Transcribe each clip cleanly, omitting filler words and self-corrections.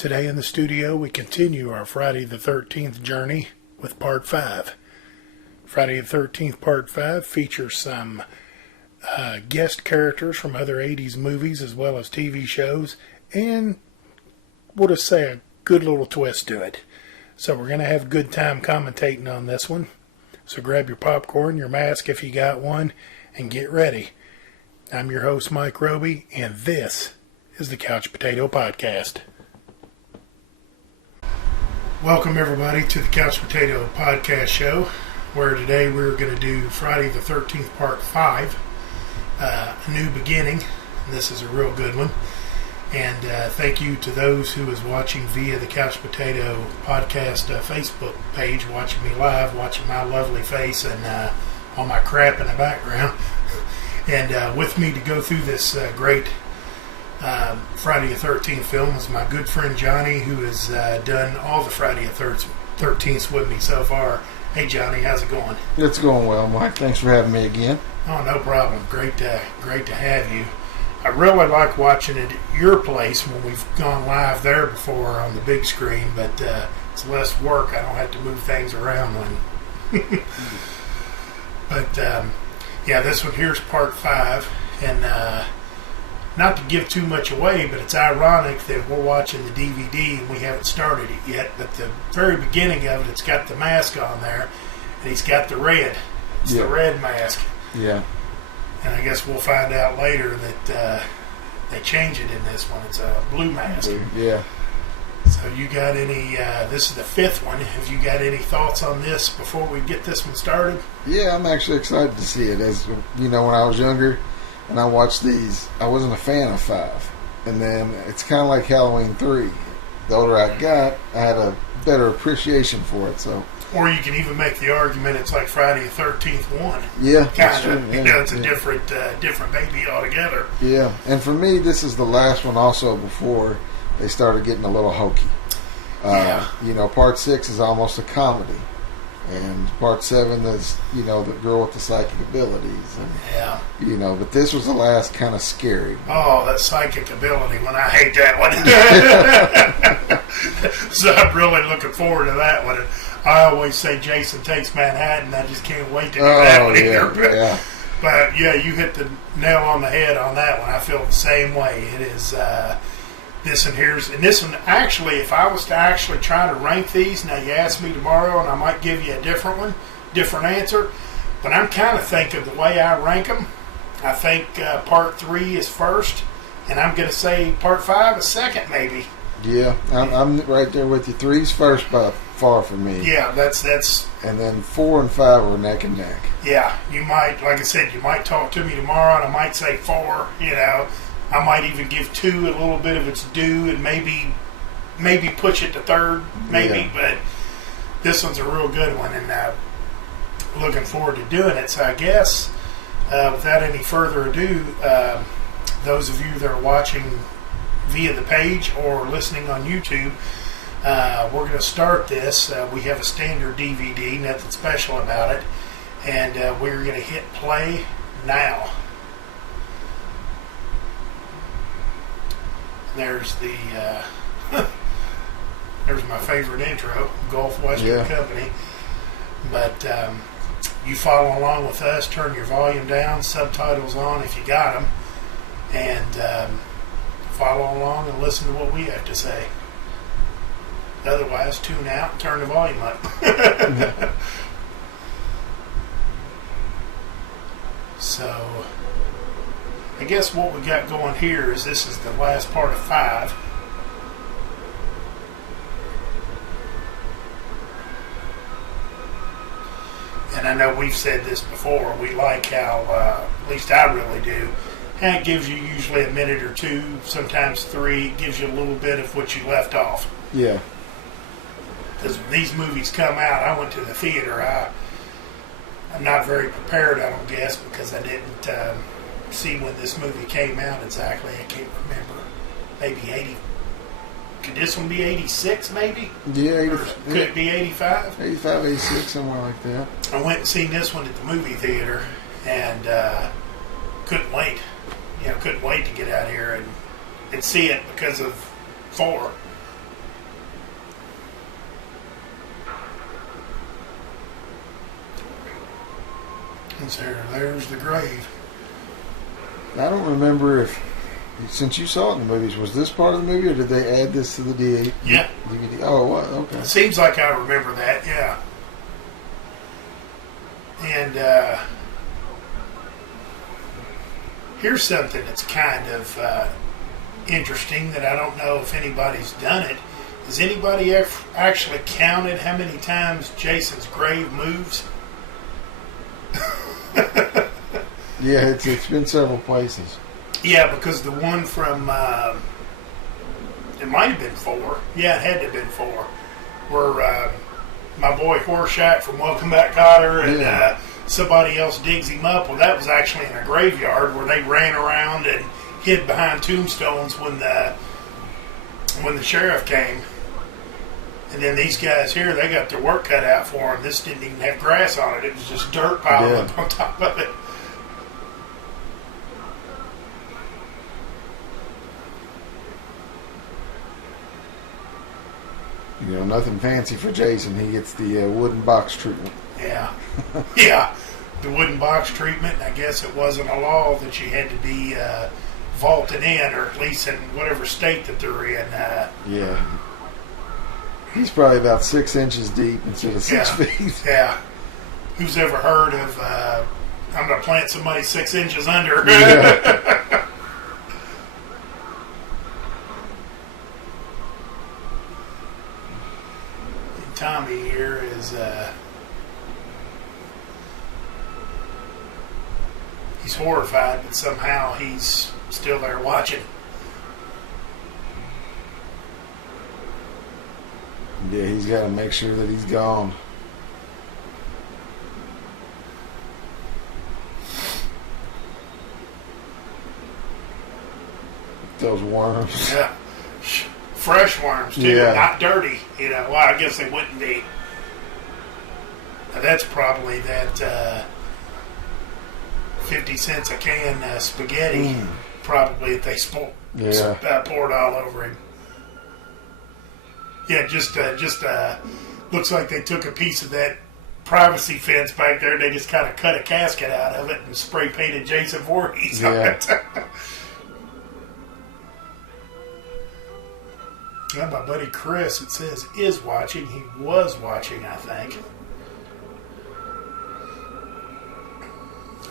Today in the studio, we continue our Friday the 13th journey with Part 5. Friday the 13th Part 5 features some guest characters from other 80s movies as well as TV shows, and we'll just say a good little twist to it. So we're going to have a good time commentating on this one. So grab your popcorn, your mask if you got one, and get ready. I'm your host, Mike Roby, and this is the Couch Potato Podcast. Welcome, everybody, to the Couch Potato Podcast Show, where today we're going to do Friday the 13th Part 5, A New Beginning. And this is a real good one. And thank you to those who is watching via the Couch Potato Podcast Facebook page, watching me live, watching my lovely face and all my crap in the background. And with me to go through this great Friday the 13th film is my good friend Johnny, who has done all the Friday the 13th with me so far. Hey Johnny, how's it going? It's going well, Mike. Thanks for having me again. Oh, no problem. Great to have you. I really like watching it at your place when we've gone live there before on the big screen, but it's less work. I don't have to move things around when. But yeah, this one here's Part 5, and not to give too much away, but it's ironic that we're watching the DVD and we haven't started it yet, but the very beginning of it, it's got the mask on there, and he's got the red. It's the red mask. Yeah. And I guess we'll find out later that they change it in this one. It's a blue mask. Yeah. So you got any, this is the fifth one, have you got any thoughts on this before we get this one started? Yeah, I'm actually excited to see it. As you know, when I was younger and I watched these, I wasn't a fan of 5. And then it's kind of like Halloween 3. The older I got, I had a better appreciation for it. So. Or you can even make the argument it's like Friday the 13th 1. Yeah, kind of. You know, it's a different baby altogether. Yeah, and for me, this is the last one also before they started getting a little hokey. You know, Part 6 is almost a comedy. And Part 7 is, you know, the girl with the psychic abilities. And, you know, but this was the last kind of scary. Oh, that psychic ability one. I hate that one. So I'm really looking forward to that one. I always say Jason Takes Manhattan. I just can't wait to do that one either. Yeah. But yeah, you hit the nail on the head on that one. I feel the same way. It is this one. Actually, if I was to actually try to rank these, now you ask me tomorrow, and I might give you a different answer. But I'm kind of thinking the way I rank them. I think Part 3 is first, and I'm going to say Part 5 is second, maybe. Yeah, I'm right there with you. 3's first by far for me. Yeah, that's. And then 4 and 5 are neck and neck. Yeah, you might, like I said, you might talk to me tomorrow, and I might say 4. You know, I might even give 2 a little bit of its due, and maybe push it to 3rd, maybe. Yeah. But this one's a real good one, and looking forward to doing it. So I guess, without any further ado, those of you that are watching via the page or listening on YouTube, we're going to start this. We have a standard DVD, nothing special about it, and we're going to hit play now. There's the there's my favorite intro, Gulf Western Company. But you follow along with us, turn your volume down, subtitles on if you got them, and follow along and listen to what we have to say. Otherwise, tune out and turn the volume up. So, I guess what we got going here is this is the last part of 5. And I know we've said this before, we like how, at least I really do, and it gives you usually a minute or 2, sometimes 3. It gives you a little bit of what you left off. Yeah. Because when these movies come out, I went to the theater. I'm not very prepared, I don't guess, because I didn't see when this movie came out exactly. I can't remember. Maybe 80. Could this one be 86, maybe? Yeah. Could it be 85? 85, 86, somewhere like that. I went and seen this one at the movie theater, and couldn't wait. Couldn't wait to get out here and see it because of 4. And so there's the grave. I don't remember if, since you saw it in the movies, was this part of the movie or did they add this to the DVD? Yeah. Oh, what? Okay. It seems like I remember that, yeah. And here's something that's kind of interesting that I don't know if anybody's done it. Has anybody ever actually counted how many times Jason's grave moves? Yeah, it's been several places. Yeah, because the one from, it might have been 4. Yeah, it had to have been 4. Where my boy Horshack from Welcome Back Kotter and somebody else digs him up. Well, that was actually in a graveyard where they ran around and hid behind tombstones when the sheriff came. And then these guys here, they got their work cut out for them. This didn't even have grass on it. It was just dirt piled up on top of it. You know, nothing fancy for Jason. He gets the wooden box treatment. Yeah. Yeah. The wooden box treatment. And I guess it wasn't a law that you had to be vaulted in, or at least in whatever state that they're in. Yeah. He's probably about 6 inches deep instead of 6 feet. Yeah. Who's ever heard of, I'm going to plant somebody 6 inches under? Yeah. Tommy here is, he's horrified, but somehow he's still there watching. Yeah, he's got to make sure that he's gone. Those worms. Yeah. Fresh worms, too. Yeah. Not dirty. You know, well, I guess they wouldn't be. Now, that's probably that 50 cents a can spaghetti, probably, that they poured all over him. Yeah, just looks like they took a piece of that privacy fence back there and they just kind of cut a casket out of it and spray painted Jason Voorhees on it. Well, my buddy Chris, it says, is watching. He was watching, I think.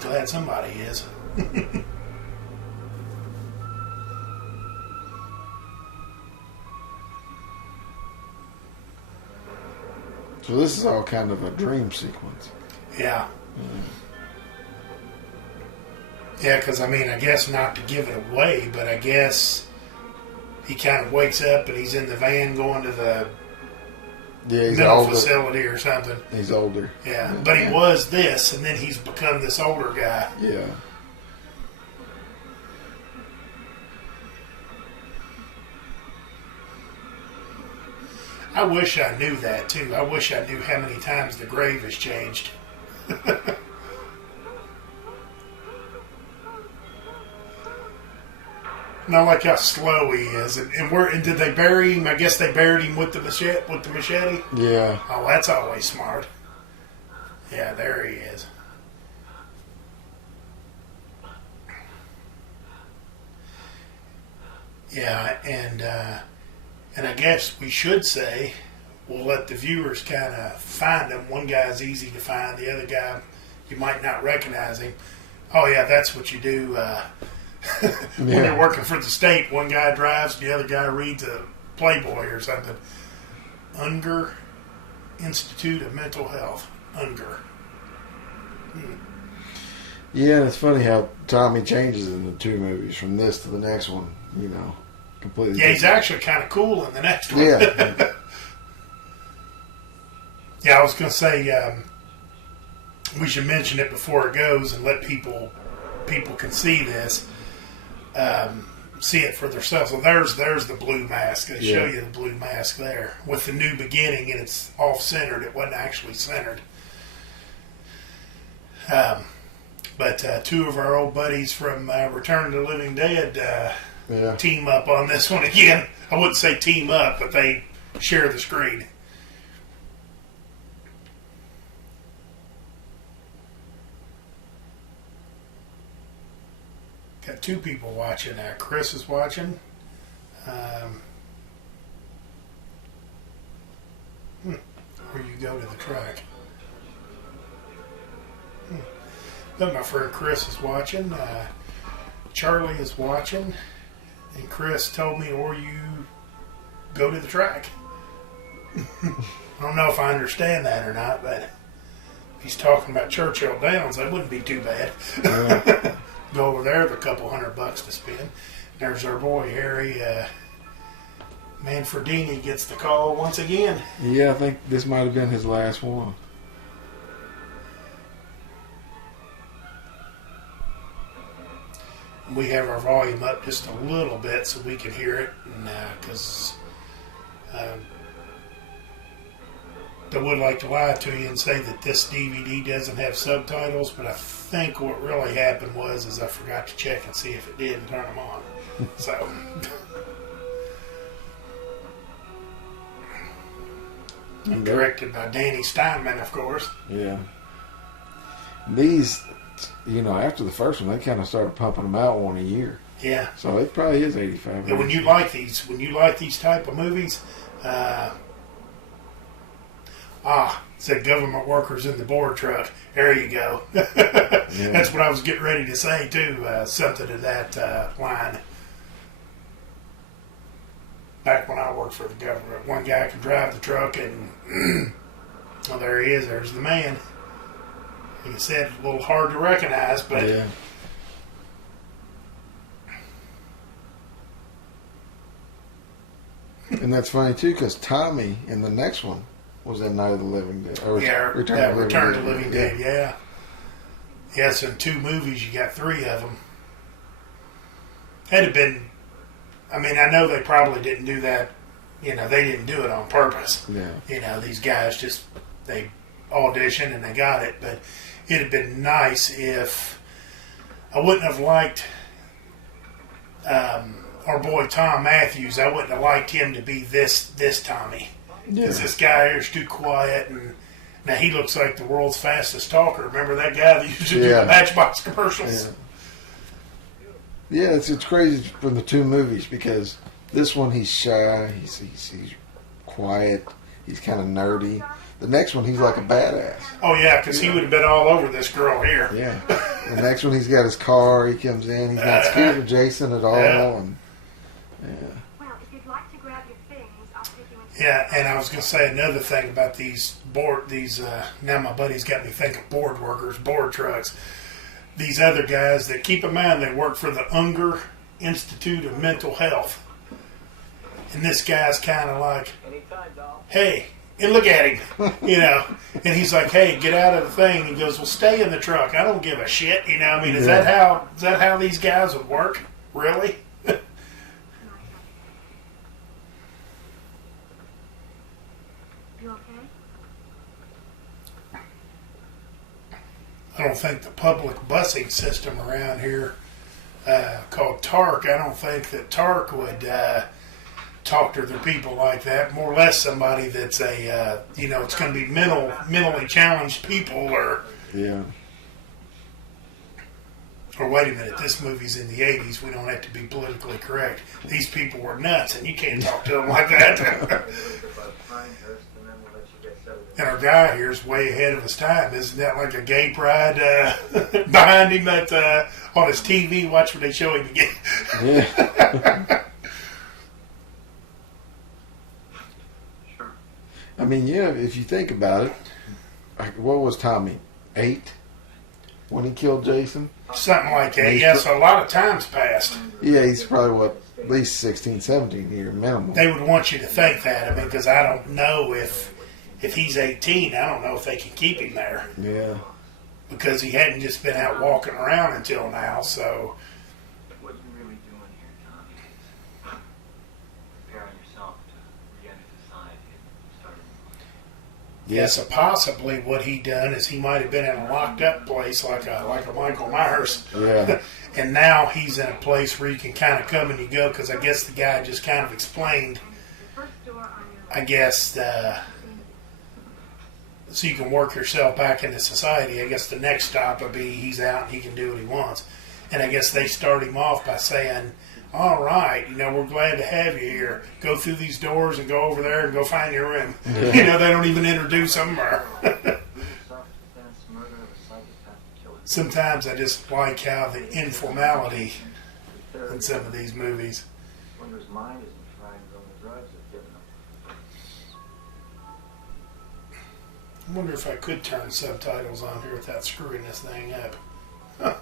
Glad somebody is. So this is all kind of a dream sequence. Yeah. Yeah, because, I mean, I guess not to give it away, but I guess he kind of wakes up and he's in the van going to the mental facility or something. He's older. Yeah, but he was this, and then he's become this older guy. Yeah. I wish I knew that, too. I wish I knew how many times the grave has changed. Not like how slow he is, and did they bury him? I guess they buried him with the machete. Yeah. Oh, that's always smart. Yeah, there he is. Yeah, and I guess we should say we'll let the viewers kind of find him. One guy's easy to find. The other guy, you might not recognize him. Oh yeah, that's what you do. When you're working for the state, one guy drives, the other guy reads a Playboy or something. Unger Institute of Mental Health. Unger. Yeah, and it's funny how Tommy changes in the 2 movies from this to the next one. You know, completely. Yeah, he's actually kind of cool in the next one. Yeah. Yeah, I was going to say we should mention it before it goes and let people can see this. See it for themselves. So there's the blue mask. They show you the blue mask there with the new beginning, and it's off centered. It wasn't actually centered. But 2 of our old buddies from Return of the Living Dead team up on this one again. I wouldn't say team up, but they share the screen. got two people watching. Chris is watching. Where you go to the track. But my friend Chris is watching. Charlie is watching. And Chris told me, or you go to the track. I don't know if I understand that or not, but he's talking about Churchill Downs. That wouldn't be too bad. Go over there with a couple $100 to spend. There's our boy Harry Manfredini gets the call once again. Yeah, I think this might have been his last one. We have our volume up just a little bit so we can hear it, because I would like to lie to you and say that this DVD doesn't have subtitles, but I think what really happened is I forgot to check and see if it did and turn them on. So, directed by Danny Steinman, of course. Yeah. These, after the first one, they kind of started pumping them out one a year. Yeah. So it probably is 85. And when you like these type of movies, said government workers in the board truck. There you go. Yeah. That's what I was getting ready to say too. Something to that line. Back when I worked for the government, one guy could drive the truck, and well, there he is. There's the man. Like I said, a little hard to recognize, but yeah. And that's funny too, because Tommy in the next one was in Night of the Living Dead. Or Return to Living Dead. Yeah. Yeah, so in 2 movies, you got 3 of them. It'd have been. I mean, I know they probably didn't do that. They didn't do it on purpose. Yeah. These guys they auditioned and they got it. But it'd have been nice if I wouldn't have liked our boy Tom Matthews. I wouldn't have liked him to be this Tommy. Because this guy here's too quiet, and now he looks like the world's fastest talker. Remember that guy that used to do the Matchbox commercials? Yeah. Yeah, it's crazy from the 2 movies, because this one he's shy, he's quiet, he's kind of nerdy. The next one he's like a badass. Oh yeah, because he would have been all over this girl here. Yeah. The next one he's got his car, he comes in, he's not scared of Jason at all, and Well, if you'd like to grab your things, I'll take you into Yeah, and I was going to say another thing about these now my buddy's got me thinking board workers, board trucks. These other guys that, keep in mind, they work for the Unger Institute of Mental Health. And this guy's kind of like, hey, and look at him, and he's like, hey, get out of the thing. He goes, well, stay in the truck. I don't give a shit, I mean, is that how these guys would work? Really? You okay? I don't think the public busing system around here called TARC, I don't think that TARC would talk to their people like that. More or less somebody that's it's going to be mentally challenged people, or wait a minute, this movie's in the 80s, we don't have to be politically correct. These people were nuts, and you can't talk to them like that. And our guy here is way ahead of his time. Isn't that like a gay pride behind him that on his TV? Watch when they show him again. Yeah. Sure. I mean, if you think about it, what was Tommy? 8 when he killed Jason? Something like that. Yeah, so a lot of time's passed. Yeah, he's probably, at least 16, 17 here minimum. They would want you to think that. I mean, because I don't know if he's 18, I don't know if they can keep him there. Yeah. Because he hadn't just been out walking around until now, so. What are you really doing here, Tommy? Preparing yourself to re-enter society and start a new life. Yes, so possibly what he done is he might have been in a locked up place like a Michael Myers. Yeah. And now he's in a place where you can kind of come and you go, because I guess the guy just kind of explained, The first door on your I guess, so you can work yourself back into society. I guess the next stop would be he's out and he can do what he wants. And I guess they start him off by saying, all right, we're glad to have you here. Go through these doors and go over there and go find your room. Yeah. They don't even introduce them. Or Self-defense, murder of a psychopath killer. sometimes I just like how the informality in some of these movies. Wonder his mind isn't fried on the drugs they've given him. I wonder if I could turn subtitles on here without screwing this thing up. Huh.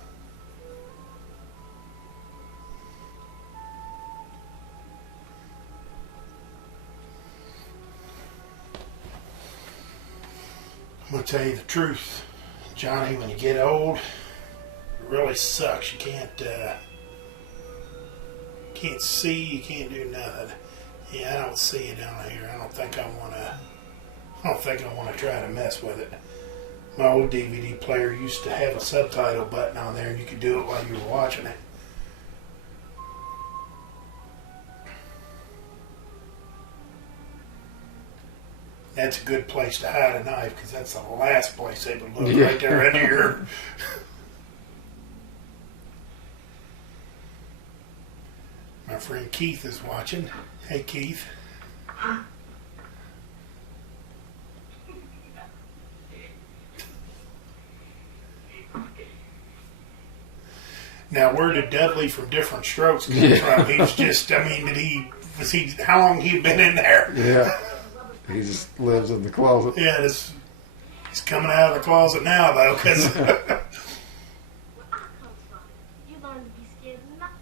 I'm going to tell you the truth, Johnny, when you get old, it really sucks. You can't see, you can't do nothing. Yeah, I don't see it down here. I don't think I want to try to mess with it. My old DVD player used to have a subtitle button on there and you could do it while you were watching it. That's a good place to hide a knife because that's the last place they would look, right there under your... My friend Keith is watching. Hey, Keith. Now, where did Dudley from Different Strokes come from? He's just, how long he been in there? Yeah. He just lives in the closet. Yeah, he's coming out of the closet now, though, because... You learn to be scared of nothing.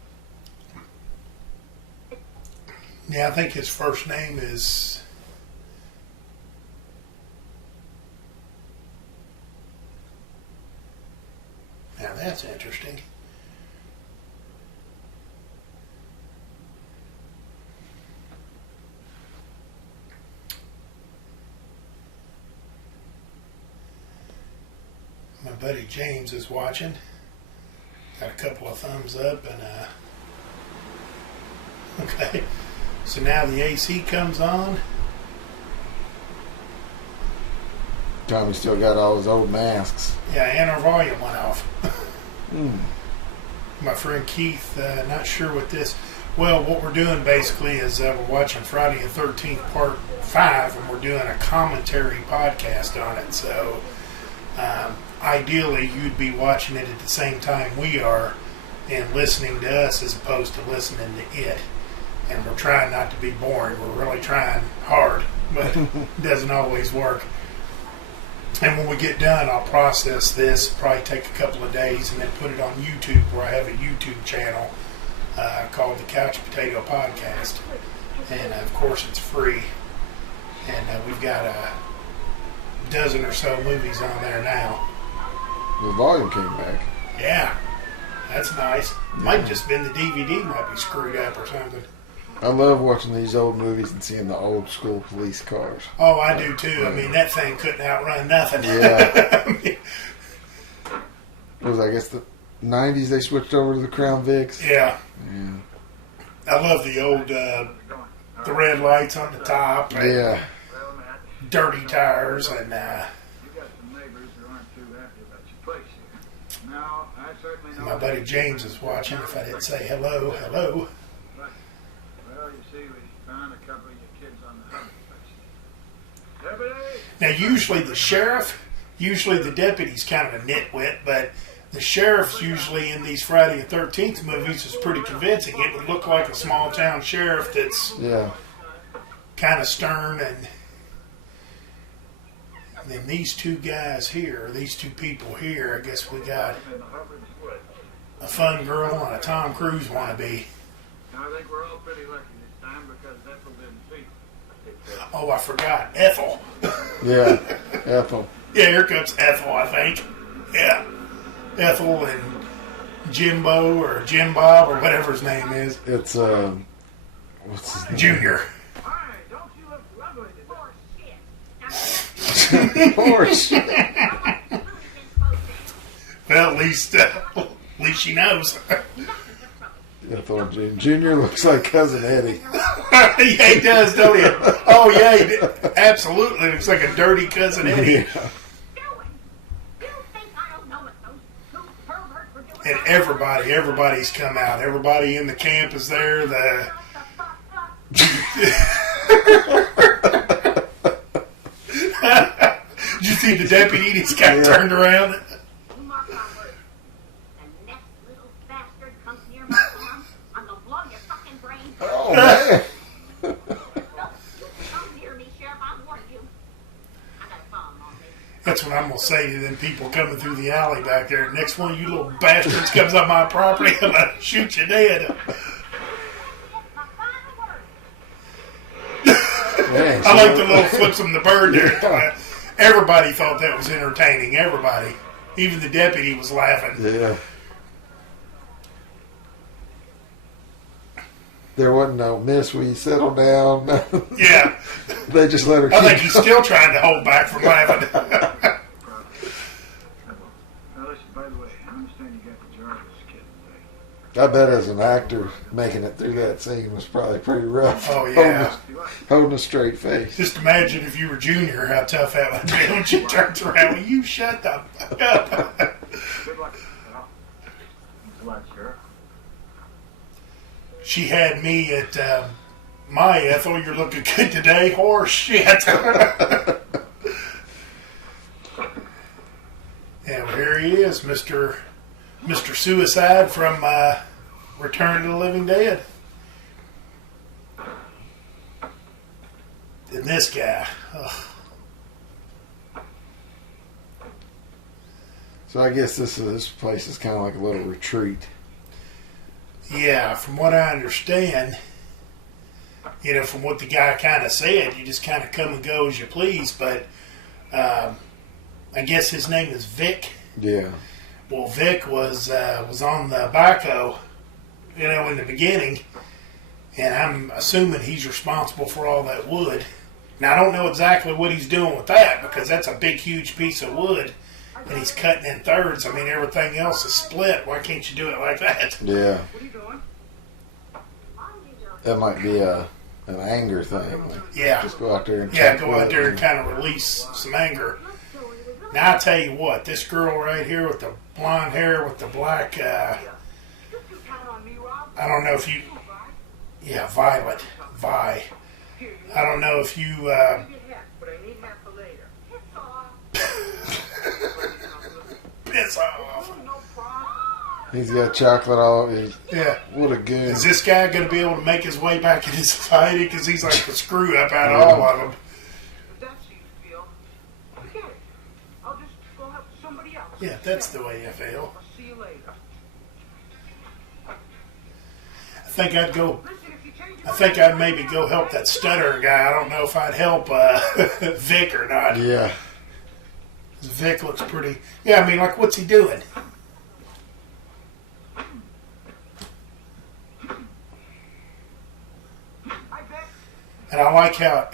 Yeah, I think his first name is... Now, that's interesting. My buddy James is watching. Got a couple of thumbs up and okay. So now the AC comes on. Tommy still got all his old masks. Yeah, and our volume went off. My friend Keith, not sure what this... Well, what we're doing basically is we're watching Friday the 13th Part 5 and we're doing a commentary podcast on it. So ideally you'd be watching it at the same time we are and listening to us as opposed to listening to it. And we're trying not to be boring. We're really trying hard, but it doesn't always work. And when we get done, I'll process this, probably take a couple of days, and then put it on YouTube, where I have a YouTube channel called the Couch Potato Podcast. And, of course, it's free. And we've got a dozen or so movies on there now. The volume came back. Yeah, that's nice. Might have just been the DVD might be screwed up or something. I love watching these old movies and seeing the old school police cars. Oh, I do too. I mean, that thing couldn't outrun nothing. Yeah. I mean, I guess the 90s they switched over to the Crown Vics. yeah. Yeah. I love the old the red lights on the top. And Yeah. Well, Matt, dirty tires and you got some neighbors who aren't too happy about your place here. No, I certainly know. my buddy James is watching. If I didn't say hello. Well, you see, we found a couple of your kids on the hunting place. Deputy! Now, usually the deputy's kind of a nitwit, but the sheriff's usually in these Friday the 13th movies is pretty convincing. It would look like a small town sheriff that's Yeah. kind of stern, and then these two guys here, these two people here, I guess we got In the Hubbard's Wood. a fun girl and a Tom Cruise wannabe. I think we're all pretty lucky this time because Ethel didn't see. Oh, I forgot. Ethel. Yeah. Ethel. Yeah, here comes Ethel, I think. Yeah. Ethel and Jimbo or Jim Bob or whatever his name is. It's, what's his name? Junior. Hi, don't you look lovely Poor today? shit. Horse. Well, at least she knows. Ethel and Junior looks like Cousin Eddie. Yeah, he does, don't he? Oh, yeah, he absolutely looks like a dirty Cousin Eddie. Yeah. You think I don't know what those two perverts were doing And everybody's come out. Everybody in the camp is there. Did you see the deputy? He's got turned around. You mark my words. The next little bastard comes near my farm, I'm gonna blow your fucking brains out. Oh, man. Come near me, Sheriff. I warn you. I got a bomb on me. That's what I'm going to say to them people coming through the alley back there. Next one of you little bastards comes on my property, I'm going to shoot you dead. My final word. Man, I like the little flips from the bird there. Everybody thought that was entertaining. Everybody. Even the deputy was laughing. Yeah. There wasn't no miss. We settled down. Yeah. They just let her I keep think he's still trying to hold back from laughing. Now listen, by the way, I understand you got the Jarvis kid today. I bet as an actor, making it through that scene was probably pretty rough. Oh, yeah. Holding a straight face. Just imagine if you were Junior, how tough that would be when she turns around. Will you shut the fuck up? Good luck, pal. Thanks a lot, Sheriff. She had me at my Ethel, you're looking good today. Horse shit. Yeah, well, here he is, Mr. Suicide from Return to the Living Dead. And this guy. Ugh. So I guess this place is kind of like a little retreat. Yeah, from what I understand, from what the guy kind of said, you just kind of come and go as you please. But I guess his name is Vic. Yeah. Well, Vic was on the backhoe, in the beginning, and I'm assuming he's responsible for all that wood. Now, I don't know exactly what he's doing with that, because that's a big, huge piece of wood, and he's cutting in thirds. I mean, everything else is split. Why can't you do it like that? Yeah. What are you doing? That might be an anger thing. Like, Yeah. just go out there and Yeah, chop go out wood there and kind of release some anger. Now, I tell you what, this girl right here with the blonde hair with the black, I don't know if you, yeah, Violet, Vi. I don't know if you, But I need half for later. piss off. He's got chocolate all over. Yeah. What a goon. Is this guy going to be able to make his way back into society? Because he's like the screw up out of all of them. If that's how you feel, forget it. I'll just go help somebody else. Yeah, that's the way I feel. I'll see you later. I think I'd go. Listen, if you change I think I'd maybe go help that stuttering guy. I don't know if I'd help Vic or not. Yeah. Vic looks pretty. Yeah, I mean, like, what's he doing? And I like how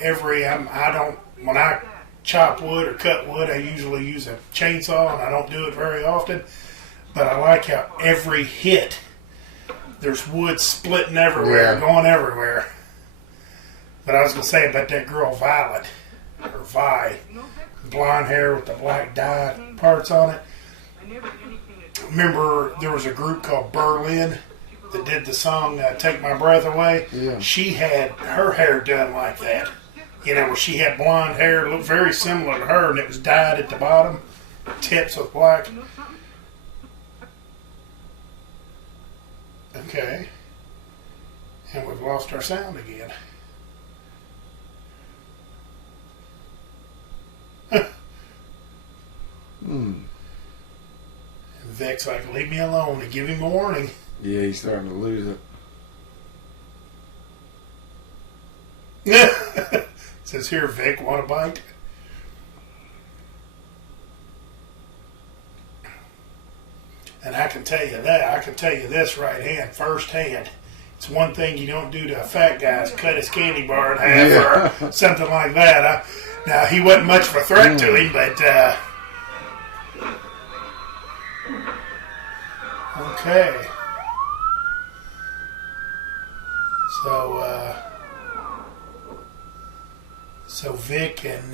when I chop wood or cut wood, I usually use a chainsaw, and I don't do it very often. But I like how every hit, there's wood splitting everywhere, Yeah. going everywhere. But I was going to say about that girl Violet, or Vi, blonde hair with the black dye parts on it. Remember, there was a group called Berlin that did the song Take My Breath Away. Yeah. She had her hair done like that. Where she had blonde hair, looked very similar to her, and it was dyed at the bottom, tips with black. Okay. And we've lost our sound again. Vic's like, leave me alone, and give him a warning. Yeah, he's starting to lose It says here, Vic, want a bite? And I can tell you that. I can tell you this firsthand. It's one thing you don't do to a fat guy is cut his candy bar in half or something like that. Now, he wasn't much of a threat to him, but... okay. So Vic and,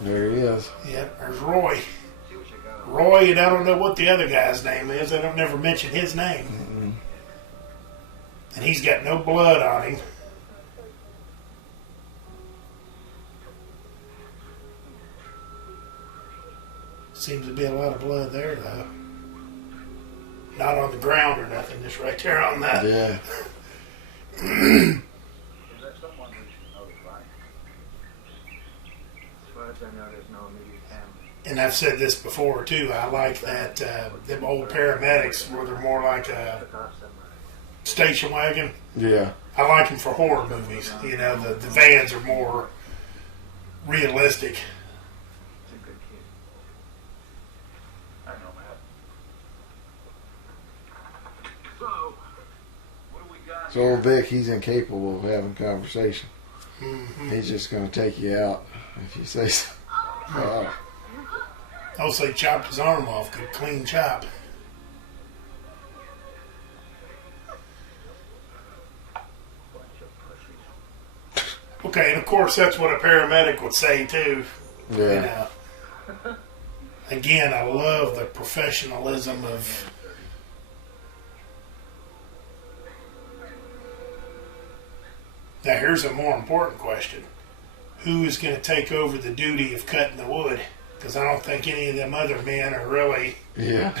There he is. yep, there's Roy. Roy, and I don't know what the other guy's name is. I don't never mention his name. Mm-mm. And he's got no blood on him. Seems to be a lot of blood there, though. Not on the ground or nothing, just right there on that. Yeah. Is there someone we should notify? As far as I know, there's no immediate family. And I've said this before, too. I like that them old paramedics where they're more like a Took off somewhere. station wagon. Yeah. I like them for horror movies. You know, the vans are more realistic. He's a good kid. I know, Matt. So, what do we got So old Vic, he's incapable of having conversation. Mm-hmm. He's just going to take you out if you say so. Oh. Also, he chopped his arm off. Good clean chop. Bunch of pussies. Okay, and of course that's what a paramedic would say too. You Yeah. know. Again, I love the professionalism of. Now, here's a more important question: who is going to take over the duty of cutting the wood? Because I don't think any of them other men are really. Yeah.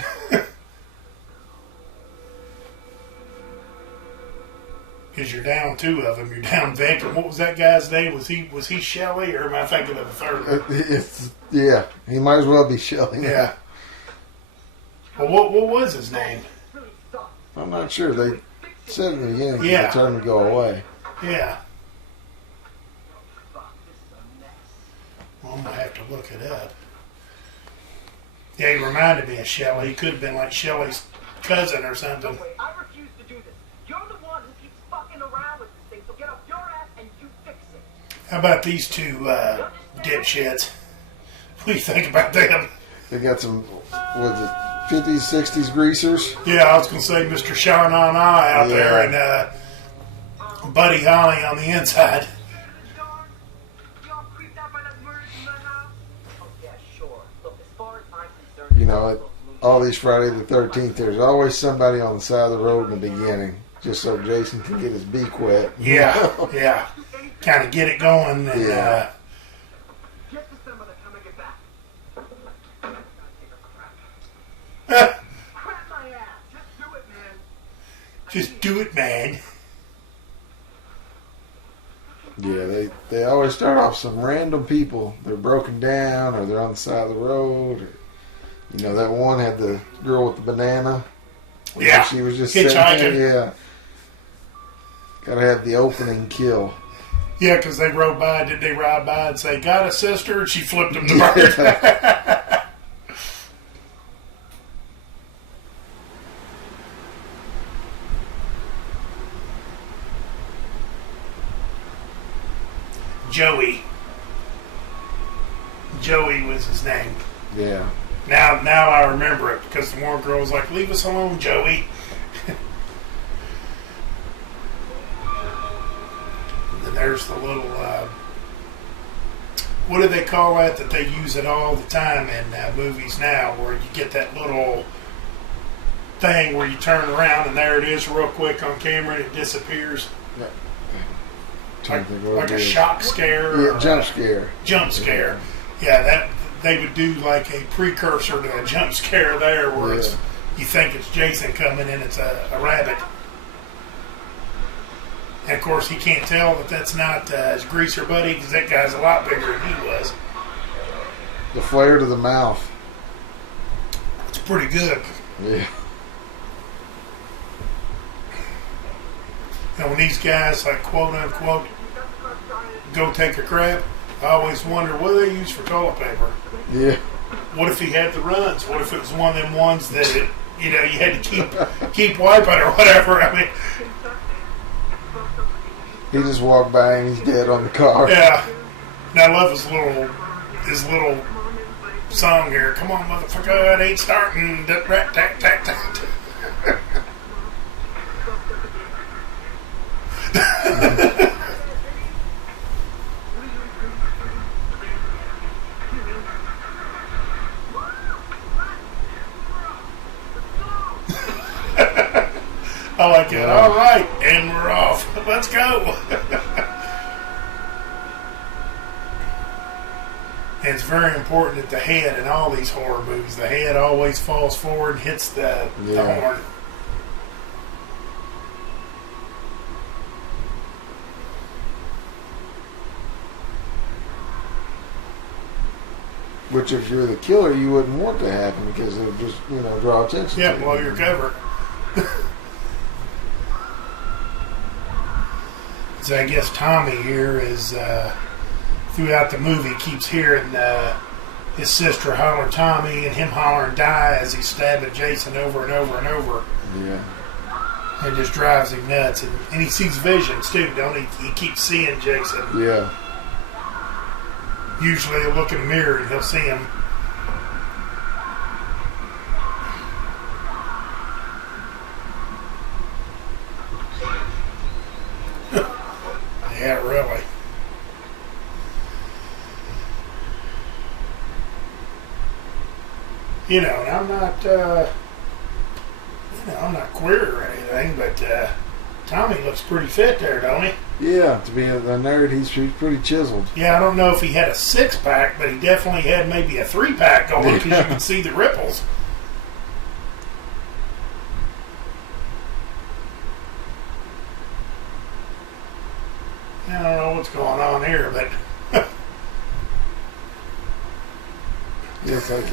Because you're down two of them. You're down Vic, and what was that guy's name? Was he Shelley, or am I thinking of the third one? Yeah. He might as well be Shelley. Yeah. Well, what was his name? I'm not sure. They said in the beginning Yeah. they told him to go away. Yeah. Well, I'm going to have to look it up. Yeah, he reminded me of Shelley. He could have been like Shelley's cousin or something. Wait, I refuse to do this. You're the one who keeps fucking around with this thing, so get off your ass and you fix it. How about these two dipshits? What do you think about them? They got some, was it 50s, 60s greasers? Yeah, I was going to say Mr. Sean on I out there Yeah. and Buddy Holly on the inside. Y'all creeped out by that murder in my house? Oh, yeah, sure. Look, as far as I'm concerned, You know, all these Friday the 13th, there's always somebody on the side of the road in the beginning, just so Jason can get his beak wet. Yeah, yeah. Kind of get it going. And, Yeah. get to some of the time I get back. Gotta take a crap. Crap my ass. Just do it, man. just do it, man. Yeah, they always start off some random people. They're broken down, or they're on the side of the road. Or, you know, that one had the girl with the banana. Yeah. She was just sitting Hitchhiking. there. Yeah. Gotta have the opening kill. Yeah, because they rode by. Did they ride by and say, "Got a sister?" And she flipped them the bird. Joey. Joey was his name. Yeah. Now I remember it because the one girl was like, "Leave us alone, Joey." And then there's the little, what do they call that they use it all the time in movies now, where you get that little thing where you turn around and there it is real quick on camera and it disappears. Trying to think what Like it a is. shock scare. Yeah, or jump a scare. Jump scare. Yeah, that they would do like a precursor to a jump scare there where it's, you think it's Jason coming and it's a rabbit. And of course, he can't tell that that's not his greaser buddy because that guy's a lot bigger than he was. The flare to the mouth. It's pretty good. Yeah. And when these guys, like, quote unquote, go take a crap, I always wonder, what do they use for toilet paper? Yeah. What if he had the runs? What if it was one of them ones that, you had to keep wiping or whatever? I mean, He just walked by and he's dead on the car. yeah. And I love his little song here. Come on, motherfucker, it ain't starting. Rat, tack, tack, tack. like that. Yeah. All right, and we're off. Let's go. And it's very important that the head in all these horror movies, the head always falls forward and hits the Yeah. horn. Which, if you're the killer, you wouldn't want to happen because it would just, draw attention Yeah, to blow you. your cover. So I guess Tommy here is, throughout the movie, keeps hearing his sister holler Tommy and him hollering die as he's stabbing Jason over and over and over. Yeah. It just drives him nuts. And he sees visions too, don't he? He keeps seeing Jason. Yeah. Usually he'll look in the mirror and he'll see him. Yeah, really. And I'm not, I'm not queer or anything, but Tommy looks pretty fit there, don't he? Yeah, to be a nerd, he's pretty chiseled. Yeah, I don't know if he had a 6-pack, but he definitely had maybe a 3-pack going because you can see the ripples. I don't know what's going on here, but It's like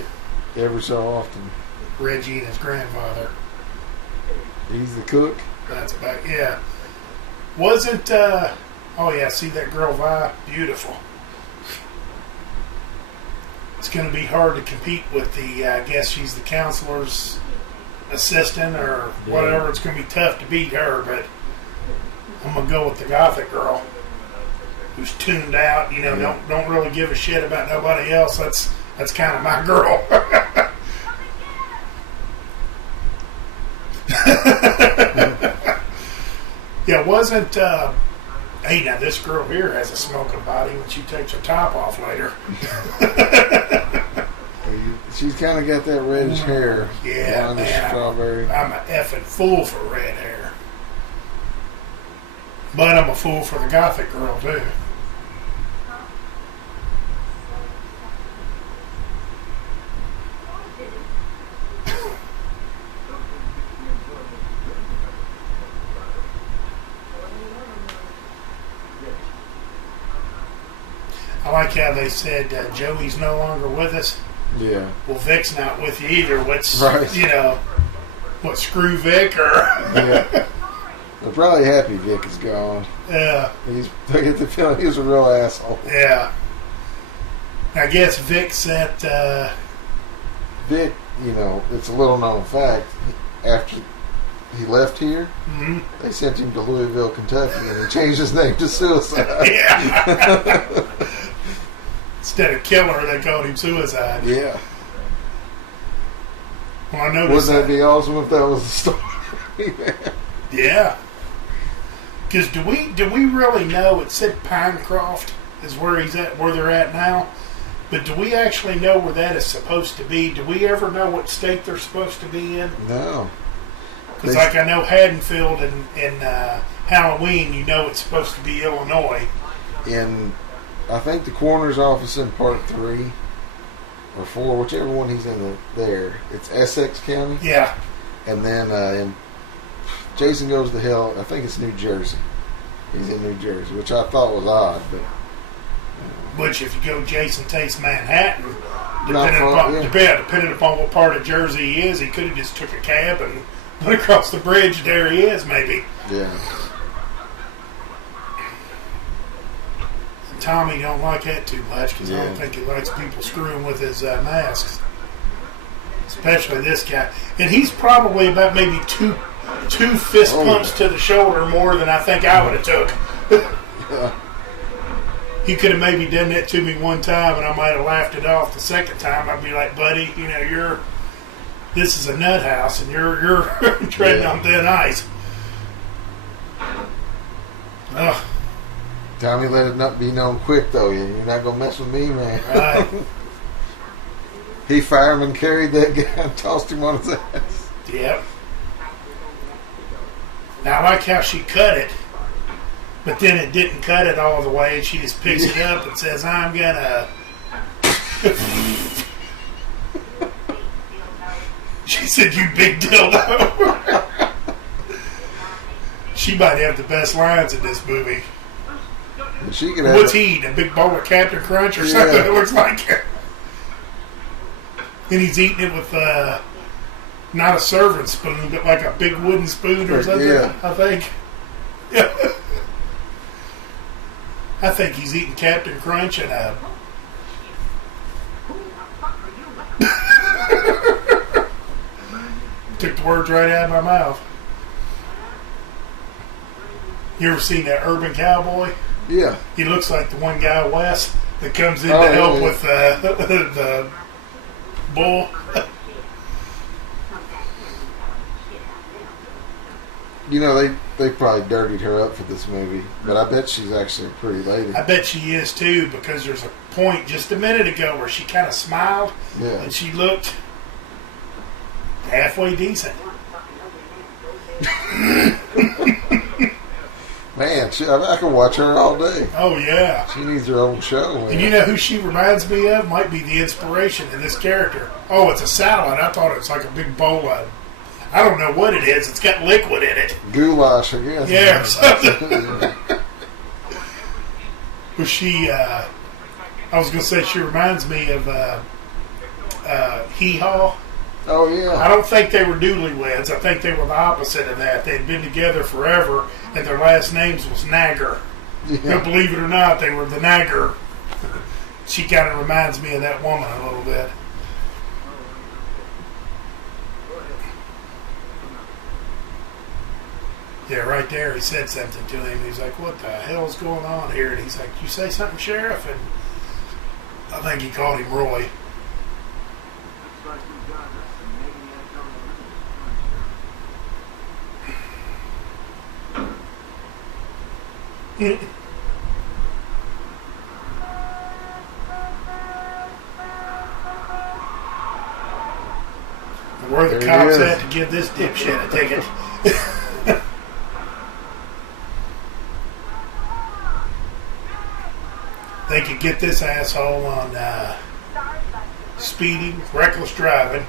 every so often. Reggie and his grandfather. He's the cook. That's about, yeah. Wasn't, oh yeah, see that girl Vi? Beautiful. It's going to be hard to compete with the, I guess she's the counselor's assistant or whatever. It's going to be tough to beat her, but I'm going to go with the gothic girl who's tuned out, don't really give a shit about nobody else. That's kind of my girl. Yeah, wasn't, hey, now this girl here has a smoking body when she takes her top off later. She's kind of got that reddish hair. Yeah, blondish man. strawberry. I'm a effing fool for red hair. But I'm a fool for the gothic girl, too. I like how they said Joey's no longer with us. Yeah. Well, Vic's not with you either. What's, Right. What, screw Vic or... Yeah. They're probably happy Vic is gone. Yeah, I get the feeling he was a real asshole. yeah. I guess Vic sent, Vic, it's a little known fact. After he left here, they sent him to Louisville, Kentucky, and he changed his name to Suicide. yeah. Instead of killer, they called him Suicide. Yeah. Well, I noticed Wouldn't that be awesome if that was the story? Yeah. Because do we really know? It said Pinecroft is where he's at, where they're at now. But do we actually know where that is supposed to be? Do we ever know what state they're supposed to be in? No. Because like I know Haddonfield and Halloween, it's supposed to be Illinois. In, I think the coroner's office in part 3 or 4, whichever one he's in there, it's Essex County. Yeah. And then in Jason Goes to Hell, I think it's New Jersey. He's in New Jersey, which I thought was odd, but Which, if you go Jason Takes Manhattan, Not far, depending upon what part of Jersey he is, he could have just took a cab and went across the bridge. There he is, maybe. yeah. Tommy don't like that too much because I don't Yeah. think he likes people screwing with his masks, especially this guy. And he's probably about maybe two fist pumps to the shoulder more than I think I would have took. Yeah. He could have maybe done that to me one time, and I might have laughed it off. The second time, I'd be like, "Buddy, this is a nut house, and you're treading on thin ice." Ugh. Tommy let it not be known quick, though. You're not going to mess with me, man. Right. He fireman carried that guy and tossed him on his ass. Yep. Now, I like how she cut it, but then it didn't cut it all the way. She just picks it up and says, I'm gonna... She said, you big dildo. She might have the best lines in this movie. She could have What's he eating? A big bowl of Captain Crunch or something? Yeah. It looks like it. And he's eating it with not a serving spoon, but like a big wooden spoon or something. Yeah. I think. Yeah. I think he's eating Captain Crunch and a. Took the words right out of my mouth. You ever seen that Urban Cowboy? Yeah. He looks like the one guy, Wes, that comes in Oh, to yeah, help yeah. with the bull. You know, they probably dirtied her up for this movie, but I bet she's actually a pretty lady. I bet she is too, because there's a point just a minute ago where she kind of smiled Yeah. and she looked halfway decent. Man, I can watch her all day. Oh, yeah. She needs her own show. Man. And you know who she reminds me of? Might be the inspiration in this character. Oh, it's a salad. I thought it was like a big bowl of, I don't know what it is. It's got liquid in it. Goulash, I guess. Yeah, or something. But she, I was going to say she reminds me of Hee Haw. Oh, I yeah. don't think they were newlyweds. I think they were the opposite of that. They'd been together forever, and their last names was Nagger. Yeah. Believe it or not, they were the Nagger. She kind of reminds me of that woman a little bit. Yeah, right there, he said something to him. He's like, what the hell's going on here? And he's like, you say something, Sheriff? And I think he called him Roy. Looks like we got us some maniac on the loose, Where the There he cops is. at to give this dipshit a ticket? They could get this asshole on speeding, reckless driving.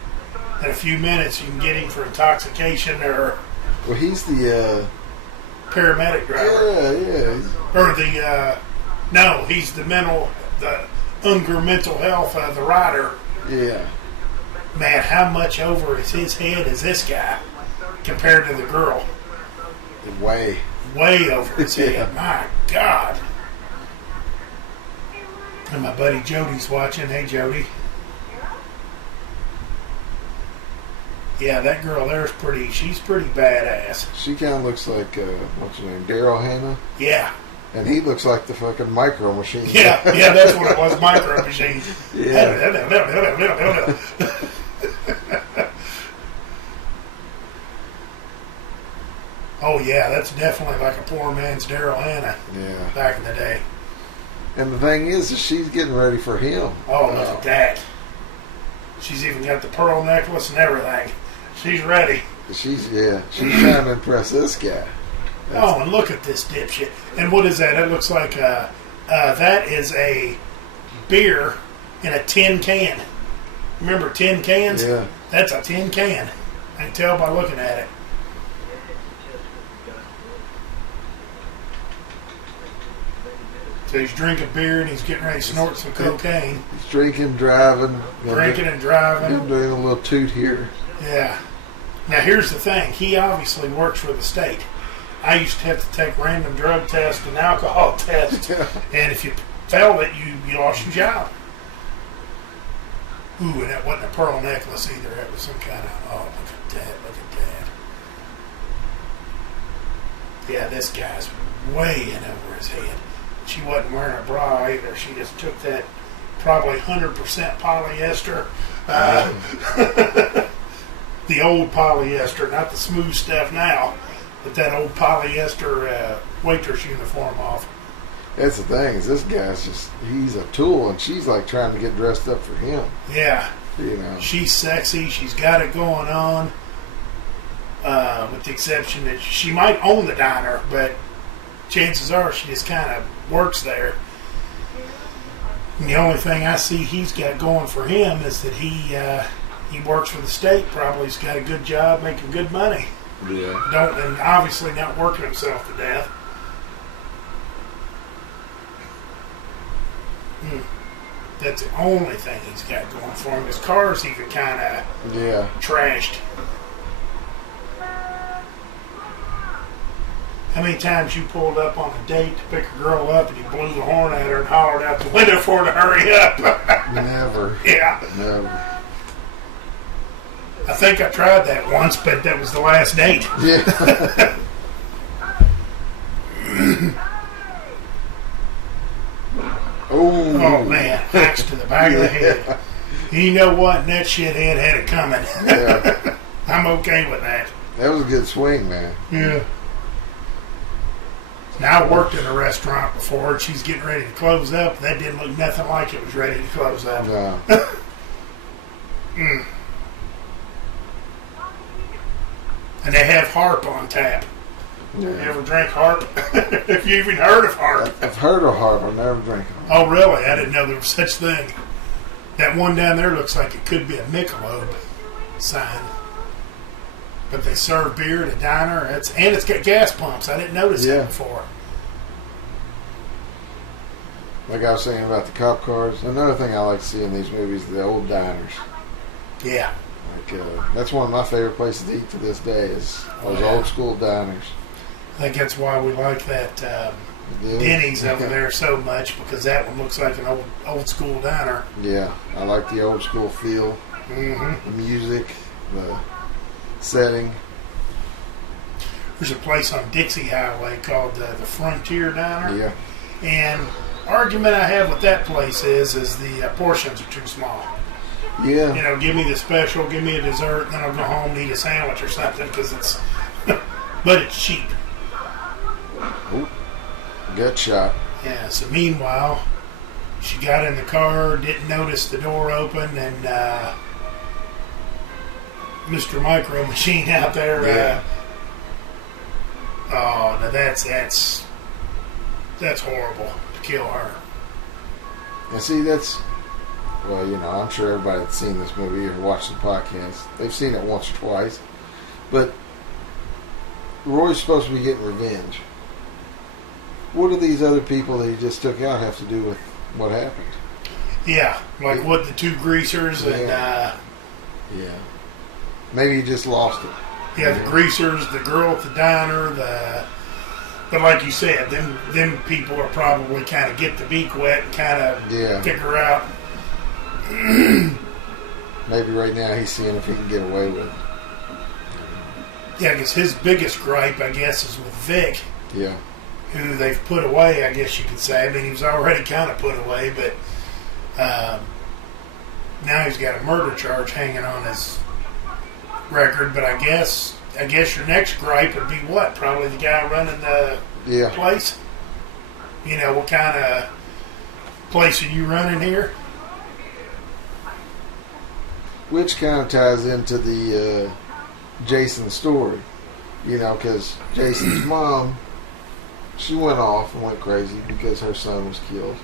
In a few minutes, you can get him for intoxication or Well, he's the, paramedic driver. yeah. Or the, no, he's the Unger mental health, the rider. Yeah. Man, how much over his head is this guy compared to the girl? Way. Way over his head. Yeah. My God. And my buddy Jody's watching. Hey, Jody. Yeah, that girl there's pretty. She's pretty badass. She kind of looks like, what's her name? Daryl Hannah. Yeah. And he looks like the fucking Micro Machine. Yeah, that's what it was. Micro Machine. Yeah. Oh, yeah, that's definitely like a poor man's Daryl Hannah Yeah. back in the day. And the thing is she's getting ready for him. Oh, look at that. She's even got the pearl necklace and everything. She's ready. She's trying to impress this guy. Oh, and look at this dipshit. And what is that? It looks like that is a beer in a tin can. Remember tin cans? Yeah. That's a tin can. I can tell by looking at it. So he's drinking beer and he's getting ready to snort some cocaine. He's drinking, driving. Drinking and driving. Doing a little toot here. Yeah. Now here's the thing. He obviously works for the state. I used to have to take random drug tests and alcohol tests. And if you failed it, you lost your job. Ooh, and that wasn't a pearl necklace either. That was some kind of, oh, look at that, look at that. Yeah, this guy's way in over his head. She wasn't wearing a bra either. She just took that probably 100% polyester. The old polyester, not the smooth stuff now, but that old polyester waitress uniform off. That's the thing, is this guy's he's a tool, and she's like trying to get dressed up for him. Yeah. You know. She's sexy. She's got it going on. with the exception that she might own the diner, but chances are she just kind of works there. And the only thing I see he's got going for him is that he works for the state. Probably he's got a good job, making good money. Yeah. And obviously not working himself to death. That's the only thing he's got going for him. His car's even kind of Yeah. trashed. How many times you pulled up on a date to pick a girl up and you blew the horn at her and hollered out the window for her to hurry up? Never. Yeah. Never. I think I tried that once, but that was the last date. Yeah. Oh, man. Axe to the back of the head. You know what? That shithead had it coming. Yeah. I'm okay with that. That was a good swing, man. Yeah. Now, I worked in a restaurant before, and she's getting ready to close up. That didn't look nothing like it was ready to close up. No. And they have Harp on tap. You Yeah. ever drink Harp? If you even heard of Harp. I've heard of Harp. I've never drank it. Oh, really? I didn't know there was such thing. That one down there looks like it could be a Michelob sign. But they serve beer at a diner. And it's got gas pumps. I didn't notice Yeah. that before. Like I was saying about the cop cars, another thing I like to see in these movies is the old diners. Yeah. Like that's one of my favorite places to eat to this day is those Yeah. old school diners. I think that's why we like that Denny's over there so much, because that one looks like an old school diner. Yeah, I like the old school feel, Mm-hmm. the music, the setting. There's a place on Dixie Highway called the Frontier Diner. Yeah, And argument I have with that place is the portions are too small. yeah, You know, give me the special, give me a dessert, and then I'll go home and eat a sandwich or something, because it's, but it's cheap. gut shot. Yeah, so meanwhile, she got in the car, didn't notice the door open, and Mr. Micro Machine out there, Yeah. oh, now that's horrible to kill her. And see, that's, well, you know, I'm sure everybody that's seen this movie or watched the podcast, they've seen it once or twice. But Roy's supposed to be getting revenge. What do these other people that he just took out have to do with what happened? Yeah, like what the two greasers and Yeah. Maybe he just lost it. the greasers, the girl at the diner, but like you said, them people are probably kind of get the beak wet and kind of Yeah. figure out. Maybe right now he's seeing if he can get away with it. Yeah, because his biggest gripe, I guess, is with Vic, Yeah. who they've put away, I guess you could say. I mean, he was already kind of put away, but now he's got a murder charge hanging on his record. But I guess your next gripe would be what? Probably the guy running the Yeah. place? You know, what kind of place are you running here? Which kind of ties into the Jason story. You know, because Jason's mom, she went off and went crazy because her son was killed.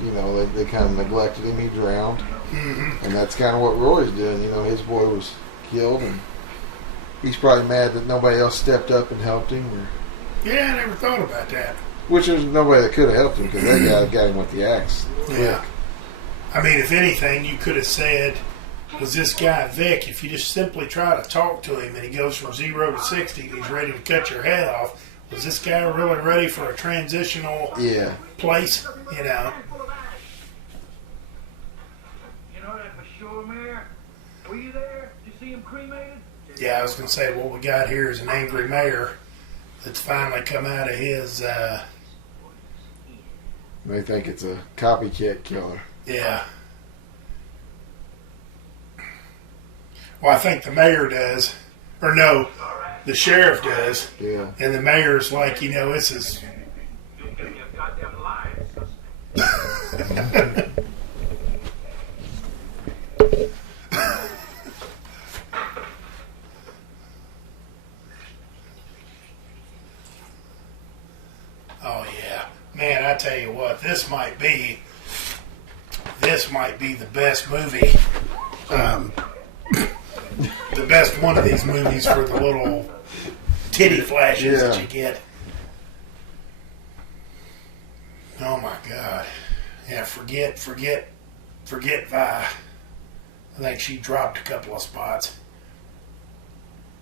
You know, they kind of neglected him. He drowned. Mm-hmm. And that's kind of what Roy's doing. You know, his boy was killed, and he's probably mad that nobody else stepped up and helped him. Yeah, I never thought about that. Which there's nobody that could have helped him because that guy got him with the axe. Yeah. I mean, if anything, you could have said, was this guy Vic, if you just simply try to talk to him and he goes from 0 to 60 and he's ready to cut your head off, was this guy really ready for a transitional Yeah. place? You know? You know that for sure, Mayor? Were you there? Did you see him cremated? Yeah, I was going to say, what we got here is an angry mayor that's finally come out of his, They think it's a copycat killer. yeah. Well, I think the mayor does. Or no, the sheriff does. Yeah. And the mayor's like, you know, this is... You'll give me a goddamn lie. Oh yeah, man! I tell you what, this might be the best movie, the best one of these movies for the little titty flashes that you get. Oh my God! Yeah, forget Vi. I think she dropped a couple of spots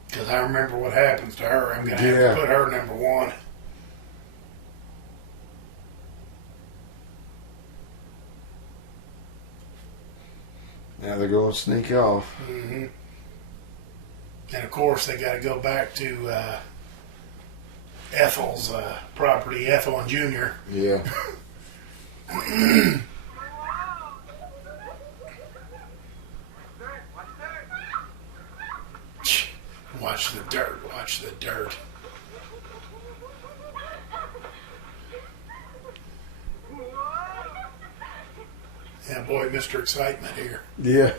because I remember what happens to her. I'm gonna have to put her number one. Now they're going to sneak off. Mm-hmm. And of course, they got to go back to Ethel's property, Ethel and Junior. Yeah. Watch the dirt. Watch the dirt. Yeah, boy, Mr. Excitement here. Yeah.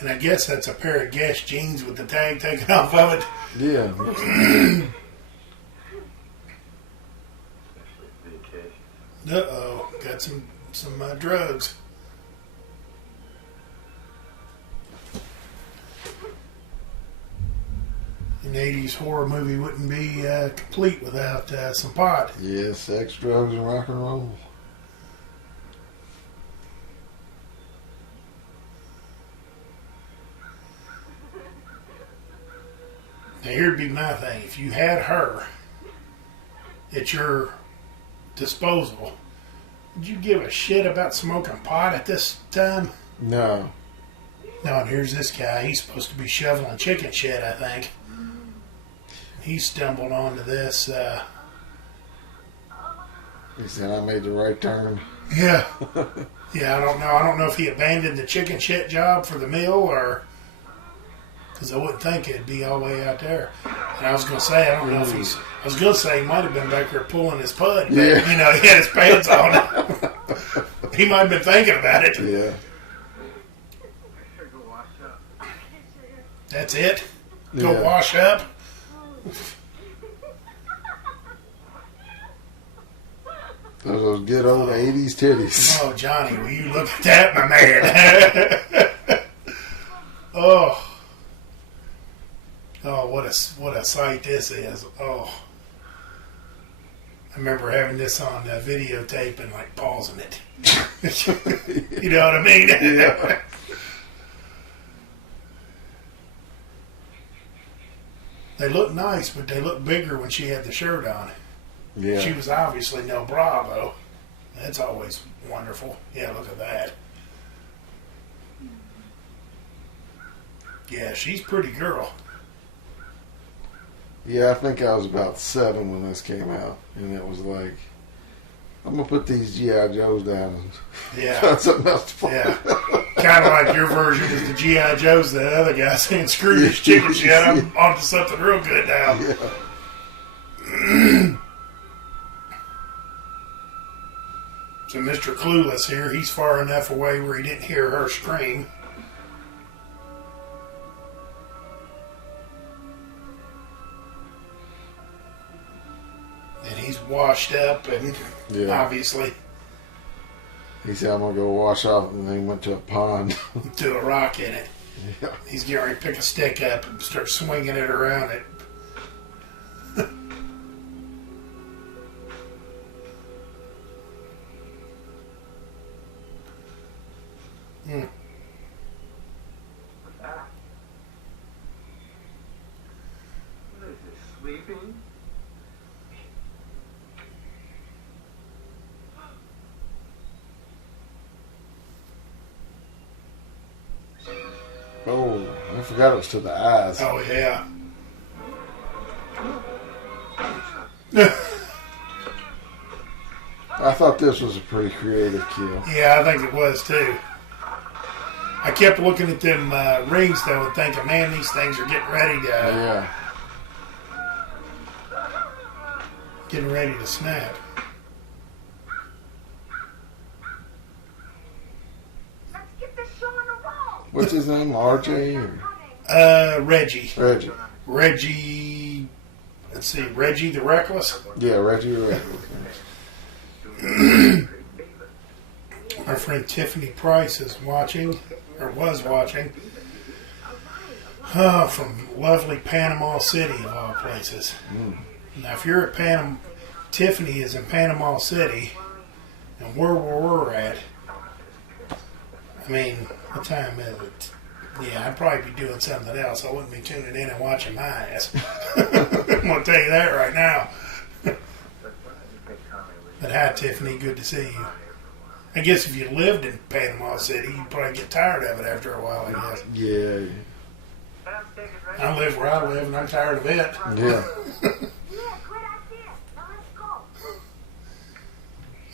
And I guess that's a pair of Guess jeans with the tag taken off of it. Yeah. Uh-oh, got some drugs. An 80s horror movie wouldn't be complete without some pot. Yeah, sex, drugs, and rock and roll. Now here'd be my thing. If you had her at your disposal, would you give a shit about smoking pot at this time? No. No, and here's this guy. He's supposed to be shoveling chicken shit, I think. He stumbled onto this. He said, I made the right turn. Yeah. Yeah, I don't know. I don't know if he abandoned the chicken shit job for the meal or... Because I wouldn't think it'd be all the way out there. And I was going to say, I don't know if he's... I was going to say he might have been back there pulling his pud. But, Yeah. you know, he had his pants on. He might have been thinking about it. Yeah. That's it? Go Yeah. wash up? Those good old 80s titties. Oh, Johnny, will you look at that, my man? Oh. Oh, what a sight this is. Oh. I remember having this on videotape and, like, pausing it. You know what I mean? Yeah. They look nice, but they look bigger when she had the shirt on. Yeah. She was obviously no bra, though. That's always wonderful. Yeah, look at that. Yeah, she's a pretty girl. Yeah, I think I was about 7 when this came out. And it was like, I'm going to put these G.I. Joes down and Yeah. find something else to play. Yeah. Kind of like your version was the G.I. Joes, the other guy saying, screw this chicken shit, I'm onto something real good now. Yeah. So Mr. Clueless here, he's far enough away where he didn't hear her scream. And he's washed up and Yeah. obviously He said, I'm going to go wash off. And then he went to a pond. threw a rock in it. Yeah. He's getting ready to pick a stick up and start swinging it around it. Hmm. What's that? What is this, sleeping? Oh, I forgot it was to the eyes. Oh, yeah. I thought this was a pretty creative kill. Yeah, I think it was too. I kept looking at them rings though and thinking, man, these things are getting ready to snap. Let's get this show on a roll. What's his name? RJ? Or? Reggie. Reggie. Reggie. Let's see. Reggie the Reckless. Yeah, Reggie. Reggie. Our friend Tiffany Price is watching, or was watching. From lovely Panama City, of all places. Now, if you're at Tiffany is in Panama City, and where we're at, I mean, what time is it? Yeah, I'd probably be doing something else. I wouldn't be tuning in and watching my ass. I'm going to tell you that right now. But hi, Tiffany. Good to see you. I guess if you lived in Panama City, you'd probably get tired of it after a while, I guess. Yeah. I live where I live, and I'm tired of it. Yeah. Yeah, great idea. Now let's go.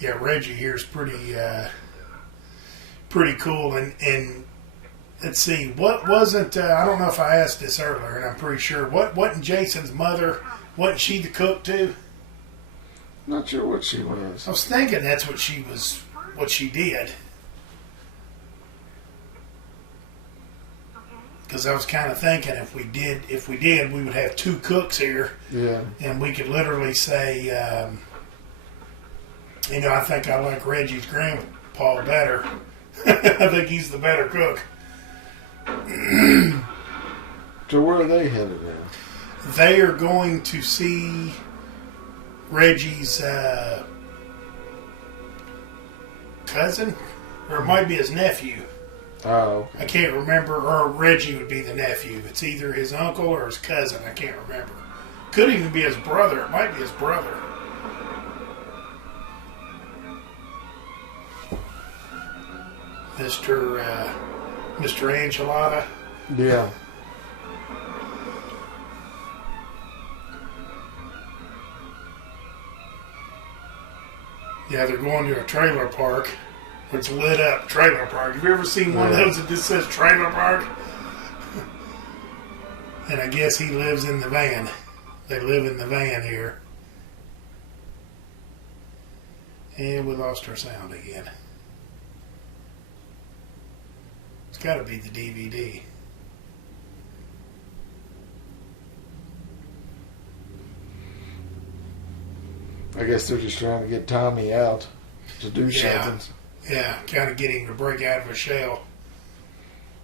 Yeah, Reggie here's pretty cool. And let's see, what wasn't, I don't know if I asked this earlier, and I'm pretty sure, wasn't Jason's mother, wasn't she the cook too? Not sure what she was. I was thinking that's what she did. Because I was kind of thinking if we did, we would have two cooks here, Yeah. and we could literally say, I think I like Reggie's grandpa better. I think he's the better cook. So where are they headed in? They are going to see Reggie's cousin, or it might be his nephew. Oh, I can't remember, or Reggie would be the nephew. It's either his uncle or his cousin. I can't remember. Could even be his brother. It might be his brother. Mr. Enchilada. yeah. Yeah, they're going to a trailer park. It's lit up trailer park. Have you ever seen one of those that just says trailer park? And I guess he lives in the van. They live in the van here. And we lost our sound again. It's got to be the DVD. I guess they're just trying to get Tommy out to do something. Yeah, kind of get him to break out of his shell.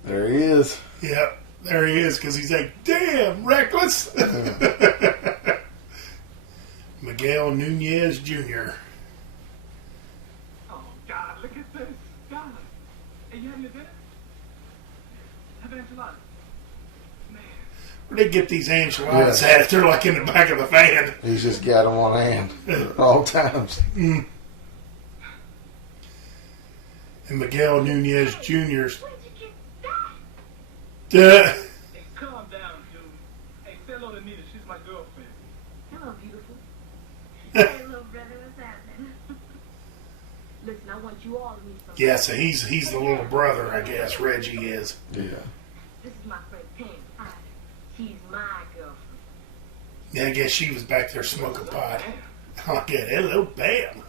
There he is. Yep, there he is, because he's like, damn, reckless. Miguel Nunez Jr. Oh, God, look at this. God. Hey, you having a dinner? Have enchiladas. Man. Where'd they get these enchiladas at if they're like in the back of the van? He's just got them on hand at all times. And Miguel Nunez Jr.'s. Where'd you get that? Hey, calm down, dude. Hey, say hello to Nita. She's my girlfriend. Hello, beautiful. Hey, little brother, what's happening? Listen, I want you all to meet somebody. Yeah, so he's the little brother, I guess, Reggie is. Yeah. This is my friend Pam. Hi. She's my girlfriend. Yeah, I guess she was back there smoking pot. I like that. Hello, Bam.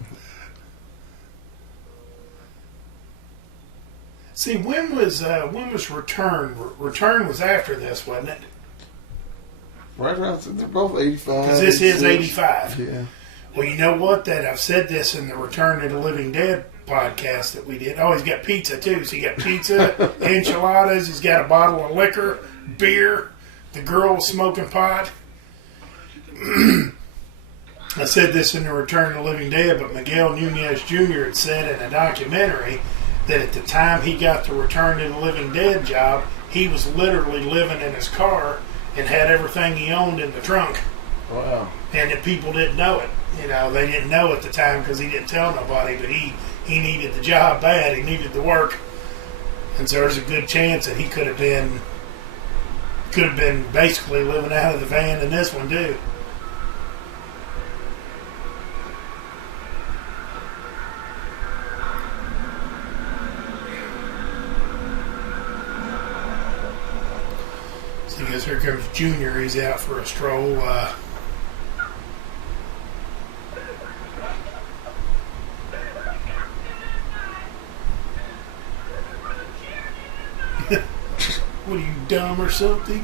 See, when was Return? Return was after this, wasn't it? Right around, they're both 85. Because this is 86. 85. Yeah. Well, you know what? That I've said this in the Return of the Living Dead podcast that we did. Oh, he's got pizza too. So he got pizza, enchiladas. He's got a bottle of liquor, beer. The girl was smoking pot. I said this in the Return of the Living Dead, but Miguel Nunez Jr. had said in a documentary that at the time he got the Return of the Living Dead job, he was literally living in his car and had everything he owned in the trunk. Wow. And that people didn't know it. You know, they didn't know at the time because he didn't tell nobody, but he needed the job bad. He needed the work. And so there's a good chance that he could have been basically living out of the van in this one too. So I guess here comes Junior. He's out for a stroll. What are you dumb or something.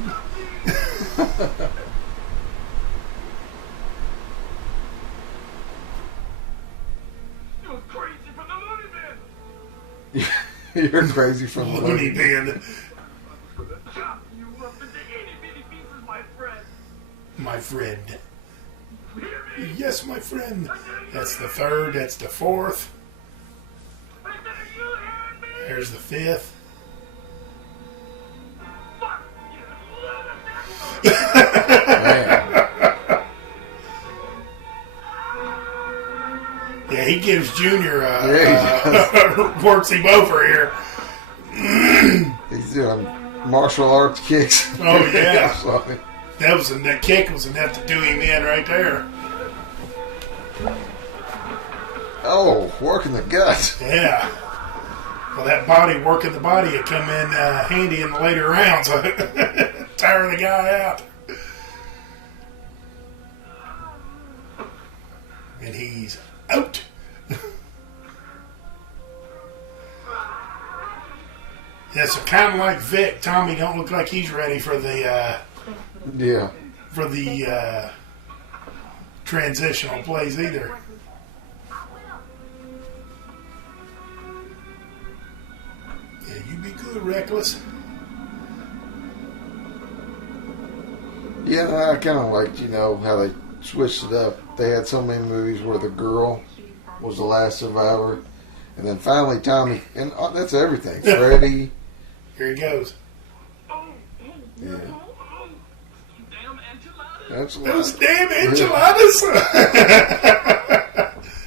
You're crazy from the loony bin. You're crazy from the Looney bin. I was gonna chop you up into itty bitty pieces, my friend. My friend. Hear me? Yes, my friend. That's the third. That's the fourth. I said, are you hearing me? There's the fifth. Fuck you, lunatic! Man. Yeah, he gives Junior Yeah, works him over here. He's doing martial arts kicks. Oh, yeah. So, That kick was enough to do him in right there. oh, working the guts. Yeah. Well, that body working the body had come in handy in the later rounds. Tire the guy out. And he's out. Yeah, so kind of like Vic, Tommy don't look like he's ready for the Yeah. Transitional plays either. Yeah, you be good, Reckless. Yeah, I kind of liked, how they switched it up. They had so many movies where the girl was the last survivor. And then finally Tommy, and that's everything. Freddy. Here he goes. Yeah. Damn enchiladas! That's Those damn enchiladas!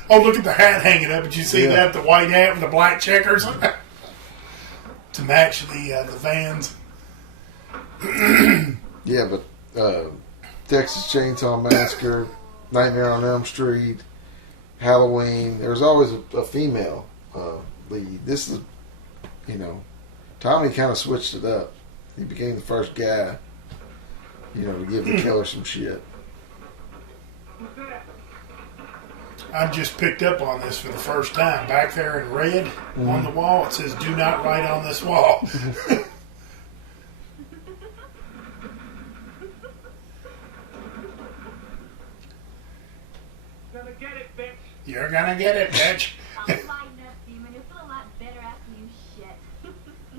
Oh, look at the hat hanging up. Did you see Yeah. that? The white hat with the black checkers to match the vans. Yeah, but Texas Chainsaw Massacre, Nightmare on Elm Street, Halloween. There's always a female lead. This is, Tommy kind of switched it up. He became the first guy, to give the killer some shit. Who's that? I just picked up on this for the first time. Back there in red on the wall, it says, "Do not write on this wall." Gonna get it, bitch. You're gonna get it, bitch. I'll lighten up, Demon. You'll feel a lot better after you shit.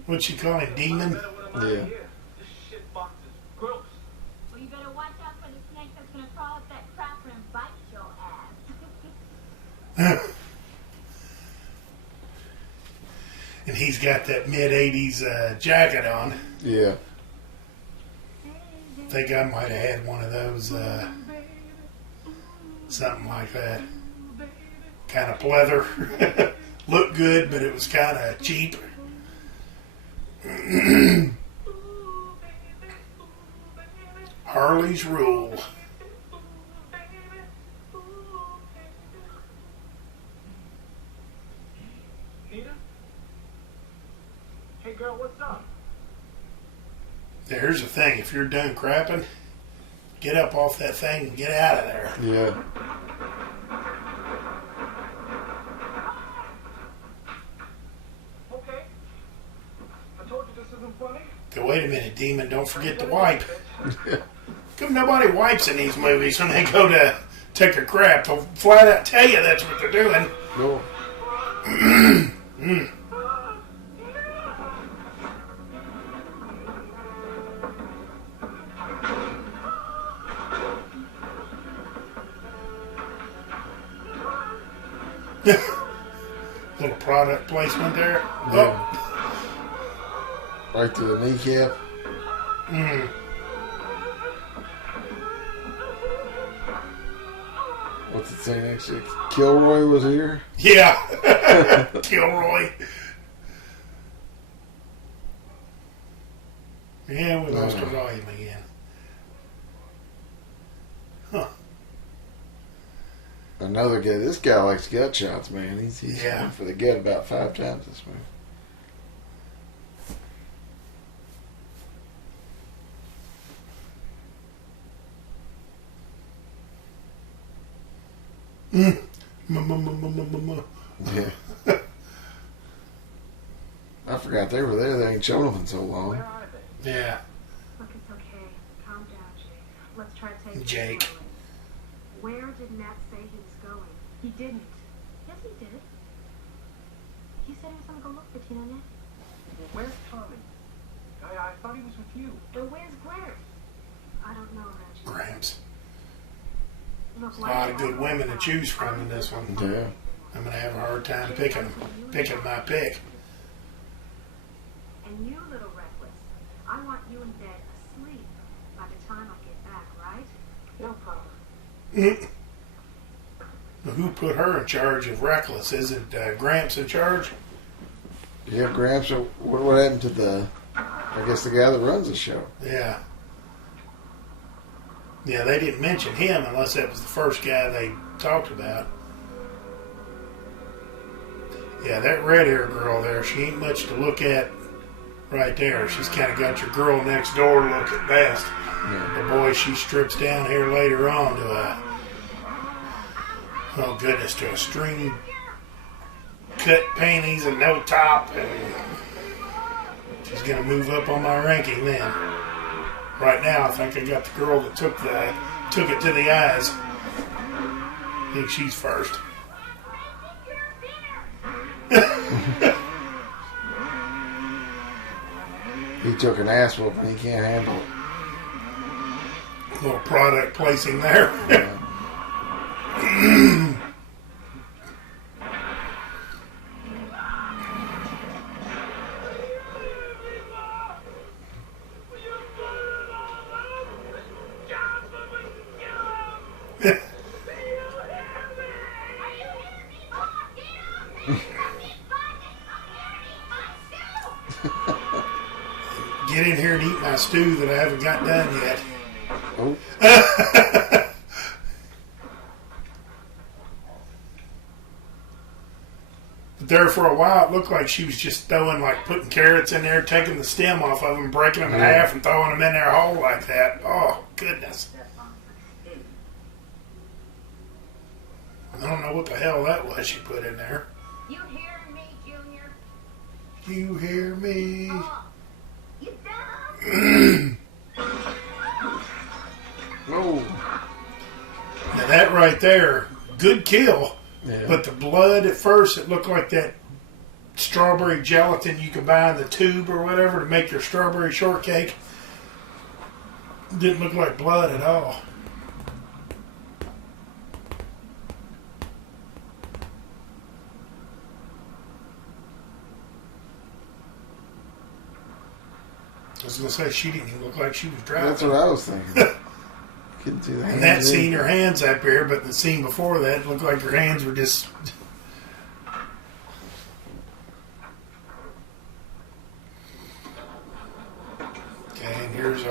What'd she call him, Demon? Better when I'm out Yeah. of here. This shit box is gross. Well, you better watch out for the snake that's gonna crawl up that crapper and bite your ass. And he's got that mid-'80s jacket on. Yeah. I think I might have had one of those, something like that. Kind of pleather. Looked good, but it was kind of cheap. Harley's Rule. Nita? Hey, girl, what's up? Here's the thing. If you're done crapping, get up off that thing and get out of there. Yeah. Okay. I told you this isn't funny. Go, wait a minute, Demon. Don't forget to wipe. Come, nobody wipes in these movies when they go to take a crap. They'll flat out tell you that's what they're doing. Cool. Little product placement there. Yeah. Right to the kneecap. What's it say next to it? Kilroy was here. Yeah. Kilroy. Yeah, we lost our volume again. Huh. Another guy. This guy likes gut shots, man. He's Yeah. going for the gut about 5 times this movie. Yeah. I forgot they were there. They ain't shown them in so long. Where are they? Yeah. Let's try to take Jake. it slowly. Where did Matt say he was going? He didn't. Yes, he did. He said he was going to go look for Tina and Nick. Well, where's Tommy? I thought he was with you. And where's Grant? I don't know, Reggie. Gramps. Look, A lot of good women to choose from in this one. Yeah. I'm going to have a hard time picking my pick. And you, little reckless, I want you in bed asleep by the time I get back, right? No problem. Who put her in charge of Reckless? Isn't Gramps in charge? Yeah, Gramps. What happened to I guess the guy that runs the show? Yeah. Yeah, they didn't mention him unless that was the first guy they talked about. Yeah, that red-haired girl there, she ain't much to look at right there. She's kind of got your girl next door look at best. Yeah. But boy, she strips down here later on to to a string cut panties and no top, and she's going to move up on my ranking then. Right now, I think I got the girl that took it to the eyes. I think she's first. He took an ass whooping. He can't handle it. Little product placing there. Yeah. Get in here and eat my stew that I haven't got done yet. Oh. But there for a while, it looked like she was just putting carrots in there, taking the stem off of them, breaking them in half, and throwing them in their whole like that. Oh, goodness. I don't know what the hell that was she put in there. You hear me, Junior? You hear me? Oh, you done? Oh. Now that right there, good kill. Yeah. But the blood at first, it looked like that strawberry gelatin you can buy in the tube or whatever to make your strawberry shortcake. Didn't look like blood at all. I was going to say, she didn't even look like she was driving. That's what I was thinking. Couldn't see the hands. And that in. scene, her hands up here, but the scene before that, it looked like her hands were just... Okay, and here's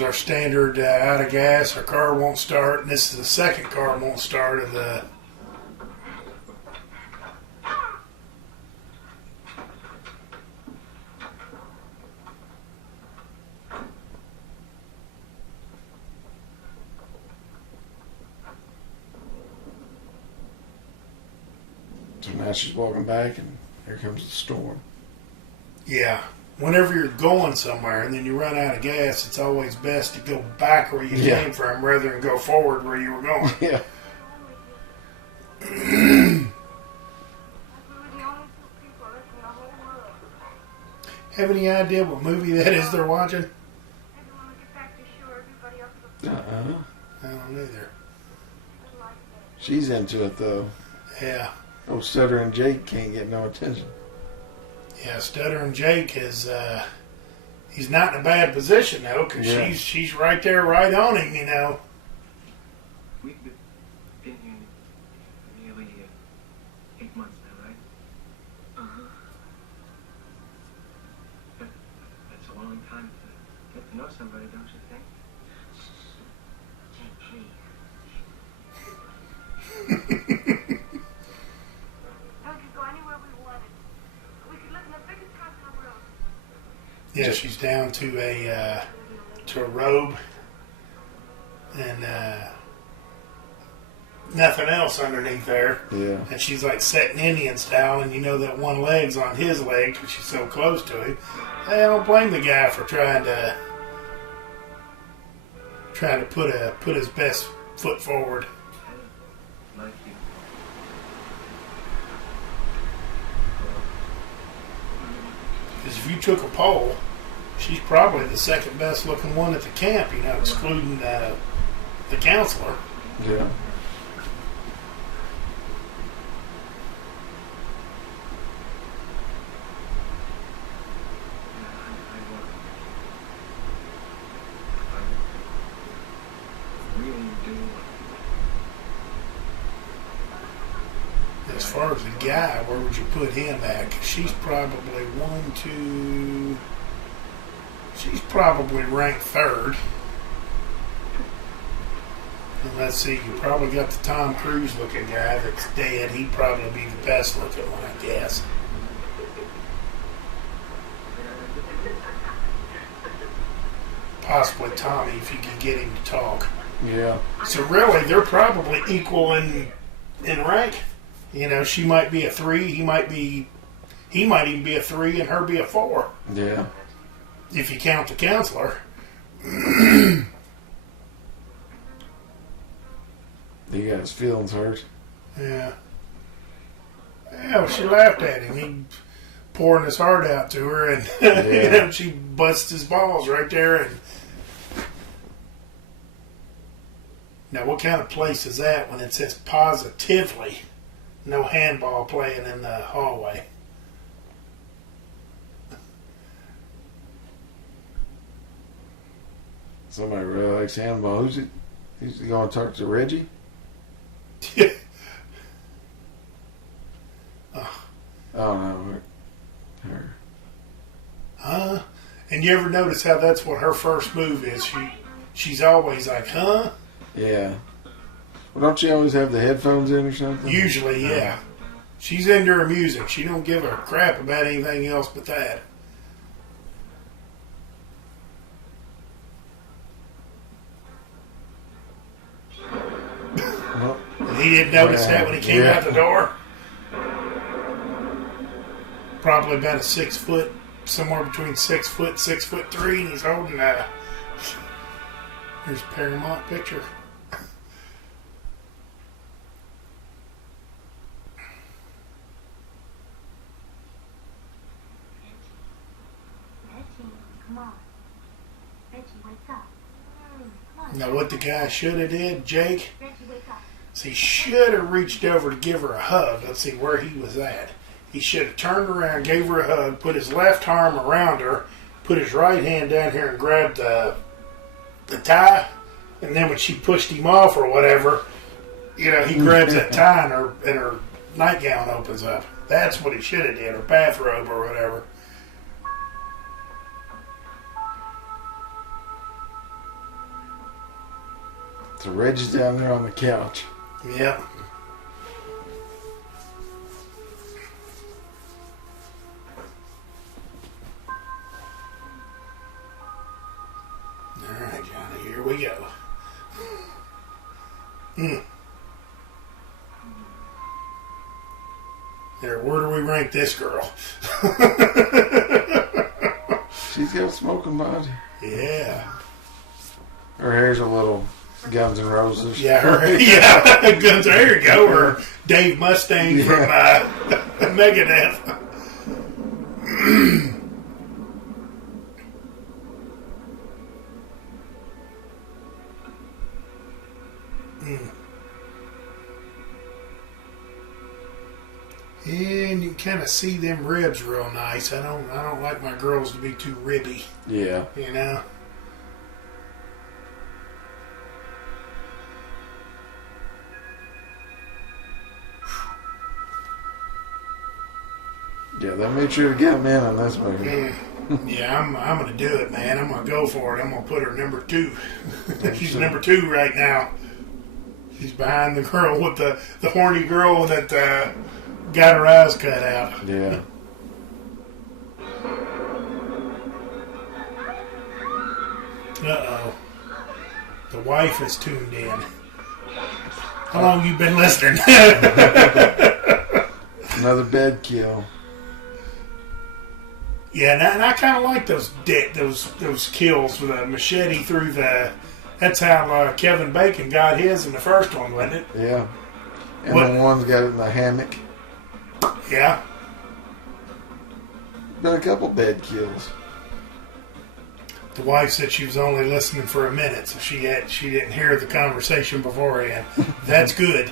our standard out of gas. Our car won't start, and this is the second car won't start of the... So now she's walking back, and here comes the storm. Yeah. Whenever you're going somewhere and then you run out of gas, it's always best to go back where you came from rather than go forward where you were going. Yeah. We were the only two people left in the whole world. Have any idea what movie that is they're watching? I didn't want to get back to shore. Everybody else was I don't either. like that. She's into it, though. Yeah. Oh, Sutter and Jake can't get no attention. Yeah, Stuttering Jake is, he's not in a bad position, though, because Yeah. she's right there, right on him, you know. We've been here nearly 8 months now, right? Uh-huh. That's a long time to get to know somebody, don't you think? Jake, please. And we could go anywhere we wanted. We could live in the biggest house in the world. Yeah, she's down to a robe and nothing else underneath there. Yeah. And she's like sitting Indian style, and you know that one leg's on his leg because she's so close to him. Hey, I don't blame the guy for trying to try to put his best foot forward. Like you. Because if you took a poll, she's probably the second best looking one at the camp, you know, excluding the counselor. Yeah. I really do. As far as the guy, where would you put him at? 'Cause she's probably she's probably ranked third. And let's see, you probably got the Tom Cruise looking guy that's dead. He'd probably be the best looking one, I guess. Possibly Tommy if you could get him to talk. Yeah. So really, they're probably equal in rank. You know, she might be a 3. He might even be a 3, and her be a 4. Yeah. If you count the counselor. He got his feelings hurt. Yeah. Yeah, well, she laughed at him. He pouring his heart out to her, and you know, she busts his balls right there. And now, what kind of place is that when it says positively no handball playing in the hallway? Somebody really likes handball. Who's it? He's going to talk to Reggie? Oh, no. Her. Huh? And you ever notice how that's what her first move is? She's always like, huh? Yeah. Well, don't you always have the headphones in or something? Usually, yeah. She's into her music. She don't give a crap about anything else but that. Well, And he didn't notice that when he came out the door. Probably about a 6 foot, somewhere between 6 foot, 6'3", and he's holding a. There's a Paramount picture. Reggie, come on. Reggie, wake up. Come on. Now, what the guy should have did, Jake, Reggie, wake up. is he should have reached over to give her a hug. Let's see where he was at. He should have turned around, gave her a hug, put his left arm around her, put his right hand down here and grabbed the tie, and then when she pushed him off or whatever, you know, he grabs that tie and her nightgown opens up. That's what he should have did, or bathrobe or whatever. so Reggie's down there on the couch. Yep. All right, Johnny, here we go. There, where do we rank this girl? She's got a smoking body. Yeah. Her hair's a little Guns N' Roses. Yeah, yeah. Guns, there you go. Or Dave Mustaine from Megadeth. And you kind of see them ribs real nice. I don't like my girls to be too ribby, Yeah. you know. Yeah, they made sure to get him in on this movie. Yeah, I'm gonna do it, man. I'm gonna go for it. I'm gonna put her number 2. She's number 2 right now. She's behind the girl with the horny girl that got her eyes cut out. Yeah. Uh-oh. The wife is tuned in. How long you been listening? Another bed kill. Yeah, and I kind of like those kills with a machete through the That's how Kevin Bacon got his in the first one, wasn't it? Yeah. And What- then one's got it in the hammock. Yeah. Been a couple bed kills. The wife said she was only listening for a minute, so she didn't hear the conversation beforehand. That's good.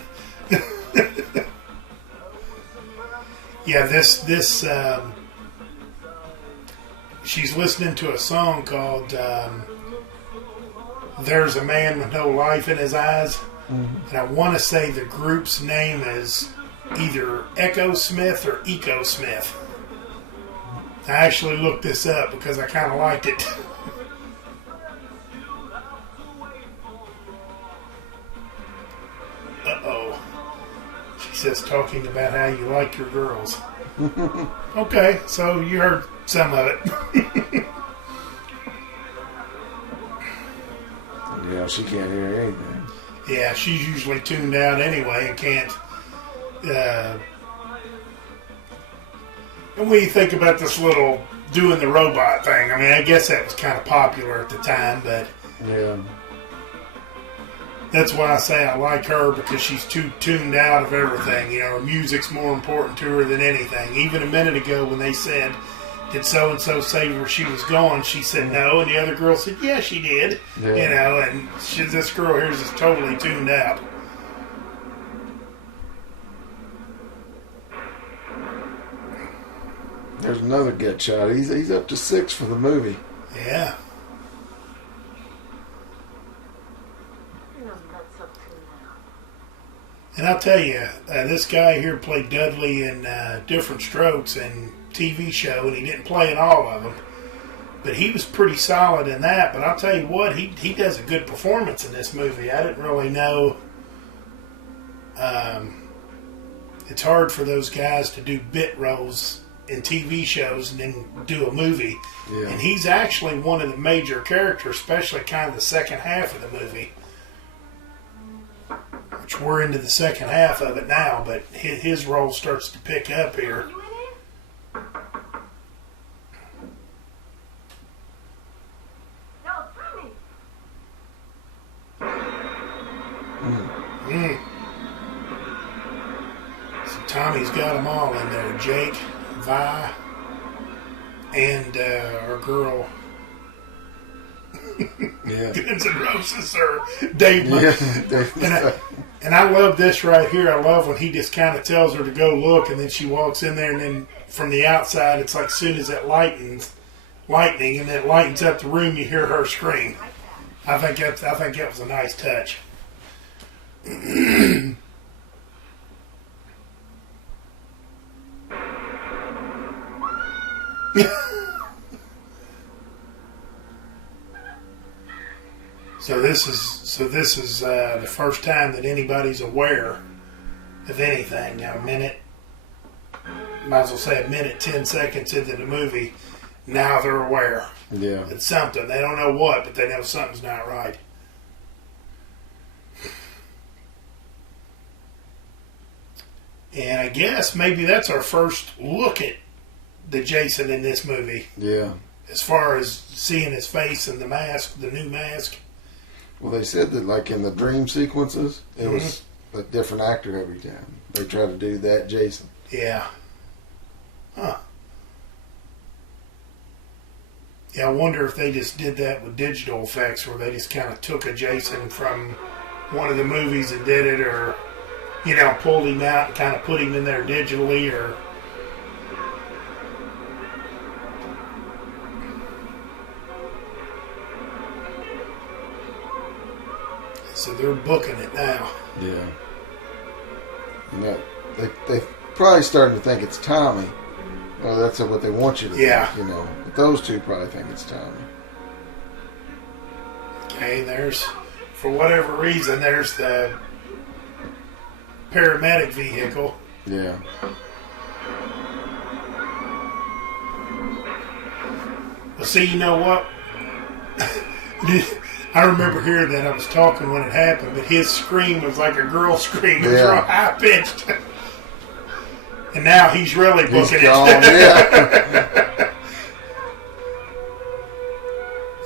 Yeah, this she's listening to a song called "There's a Man with No Life in His Eyes," and I want to say the group's name is either Echo Smith or Eco Smith. I actually looked this up because I kind of liked it. Uh-oh. She says, talking about how you like your girls. Okay, so you heard some of it. Yeah, she can't hear anything. Yeah, she's usually tuned out anyway and can't. And when you think about this little doing the robot thing, I mean, I guess that was kind of popular at the time, but Yeah. that's why I say I like her, because she's too tuned out of everything. You know, her music's more important to her than anything. Even a minute ago when they said, did so-and-so say where she was going, she said no, and the other girl said, yeah, she did. Yeah. You know, and this girl here is just totally tuned out. There's another gut shot. He's up to 6 for the movie. Yeah. And I'll tell you, this guy here played Dudley in Different Strokes and TV show, and he didn't play in all of them. But he was pretty solid in that. But I'll tell you what, he does a good performance in this movie. I didn't really know. It's hard for those guys to do bit roles in TV shows and then do a movie. Yeah. And he's actually one of the major characters, especially kind of the second half of the movie. Which we're into the second half of it now, but his role starts to pick up here. No, Tommy. So Tommy's got them all in there. Jake, Vi, and our girl Yeah. Guns N' Roses, or Dave. Yeah. And I love this right here. I love when he just kind of tells her to go look, and then she walks in there, and then from the outside, it's like as soon as it lightning, and it lightens up the room, you hear her scream. I think that was a nice touch. So this is the first time that anybody's aware of anything. Now, might as well say a minute, 10 seconds into the movie, now they're aware. Yeah. It's something. They don't know what, but they know something's not right. And I guess maybe that's our first look at the Jason in this movie, Yeah. as far as seeing his face and the mask, the new mask. Well, they said that, like, in the dream sequences, it was a different actor every time. They try to do that Jason. Yeah. Huh. Yeah, I wonder if they just did that with digital effects, where they just kind of took a Jason from one of the movies and did it, or, you know, pulled him out and kind of put him in there digitally, or... So they're booking it now. Yeah. And that, they probably starting to think it's Tommy. Well, that's what they want you to Yeah. think, you know. But those two probably think it's Tommy. Okay, there's, for whatever reason, there's the paramedic vehicle. Yeah. Well, see, you know what? I remember hearing that. I was talking when it happened, but his scream was like a girl scream. It was Yeah. real high pitched. And now he's really He's booking gone, it. yeah.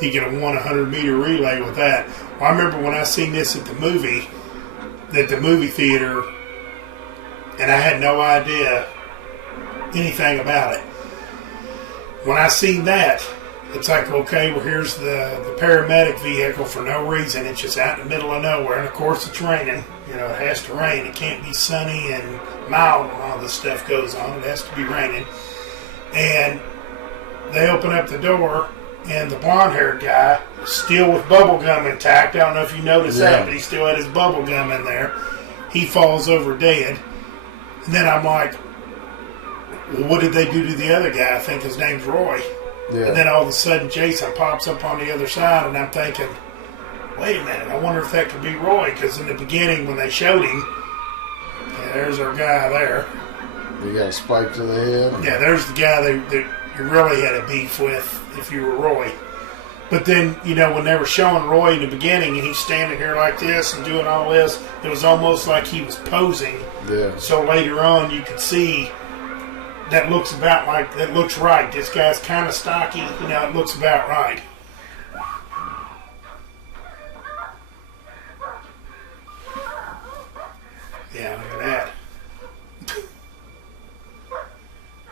he could have won a 100-meter relay with that. Well, I remember when I seen this at the movie theater, and I had no idea anything about it. When I seen that, it's like, okay, well, here's the paramedic vehicle for no reason. It's just out in the middle of nowhere. And, of course, it's raining. You know, it has to rain. It can't be sunny and mild when all this stuff goes on. It has to be raining. And they open up the door, and the blonde-haired guy, still with bubble gum intact. I don't know if you noticed that, but he still had his bubble gum in there. He falls over dead. And then I'm like, well, what did they do to the other guy? I think his name's Roy. Yeah. And then all of a sudden, Jason pops up on the other side, and I'm thinking, wait a minute, I wonder if that could be Roy, because in the beginning, when they showed him, yeah, there's our guy there. You got a spike to the head. Yeah, there's the guy that you really had a beef with if you were Roy. But then, you know, when they were showing Roy in the beginning, and he's standing here like this and doing all this, it was almost like he was posing. Yeah. So later on, you could see that looks about like, that looks right. This guy's kind of stocky. You know, it looks about right. Yeah, look at that.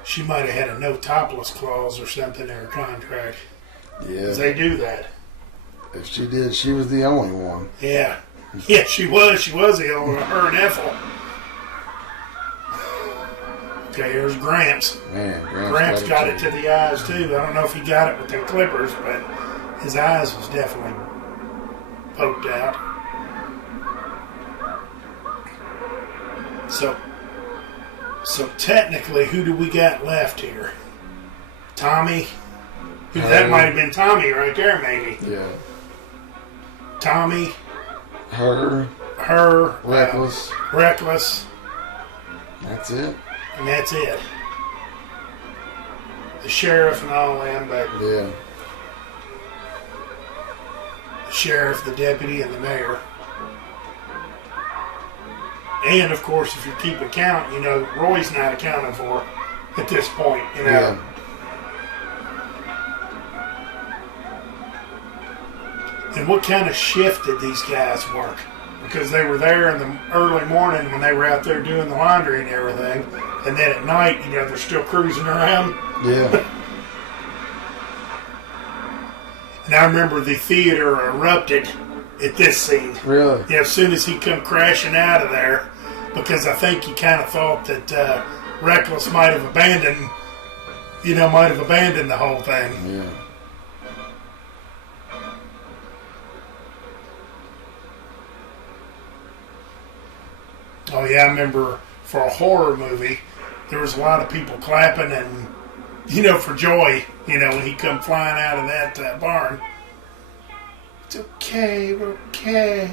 She might have had a no topless clause or something in her contract. Yeah. 'Cause they do that. If she did, she was the only one. Yeah. Yeah, she was. She was the only one. Her and Ethel. Okay, here's Gramps. Man, Gramps got it to the eyes, too. I don't know if he got it with the clippers, but his eyes was definitely poked out. So technically, who do we got left here? Tommy? That might have been Tommy right there, maybe. Yeah. Tommy. Her. Reckless. Reckless. That's it. And that's it. The sheriff and all them, but Yeah. the sheriff, the deputy, and the mayor. And, of course, if you're keeping count, you know, Roy's not accounted for at this point, you know. Yeah. And what kind of shift did these guys work? Because they were there in the early morning when they were out there doing the laundry and everything. And then at night, you know, they're still cruising around. Yeah. And I remember the theater erupted at this scene. Really? Yeah, as soon as he come crashing out of there, because I think he kind of thought that Reckless might have abandoned the whole thing. Yeah. Oh yeah, I remember for a horror movie, there was a lot of people clapping and, you know, for joy, you know, when he come flying out of that barn. It's okay, we're okay.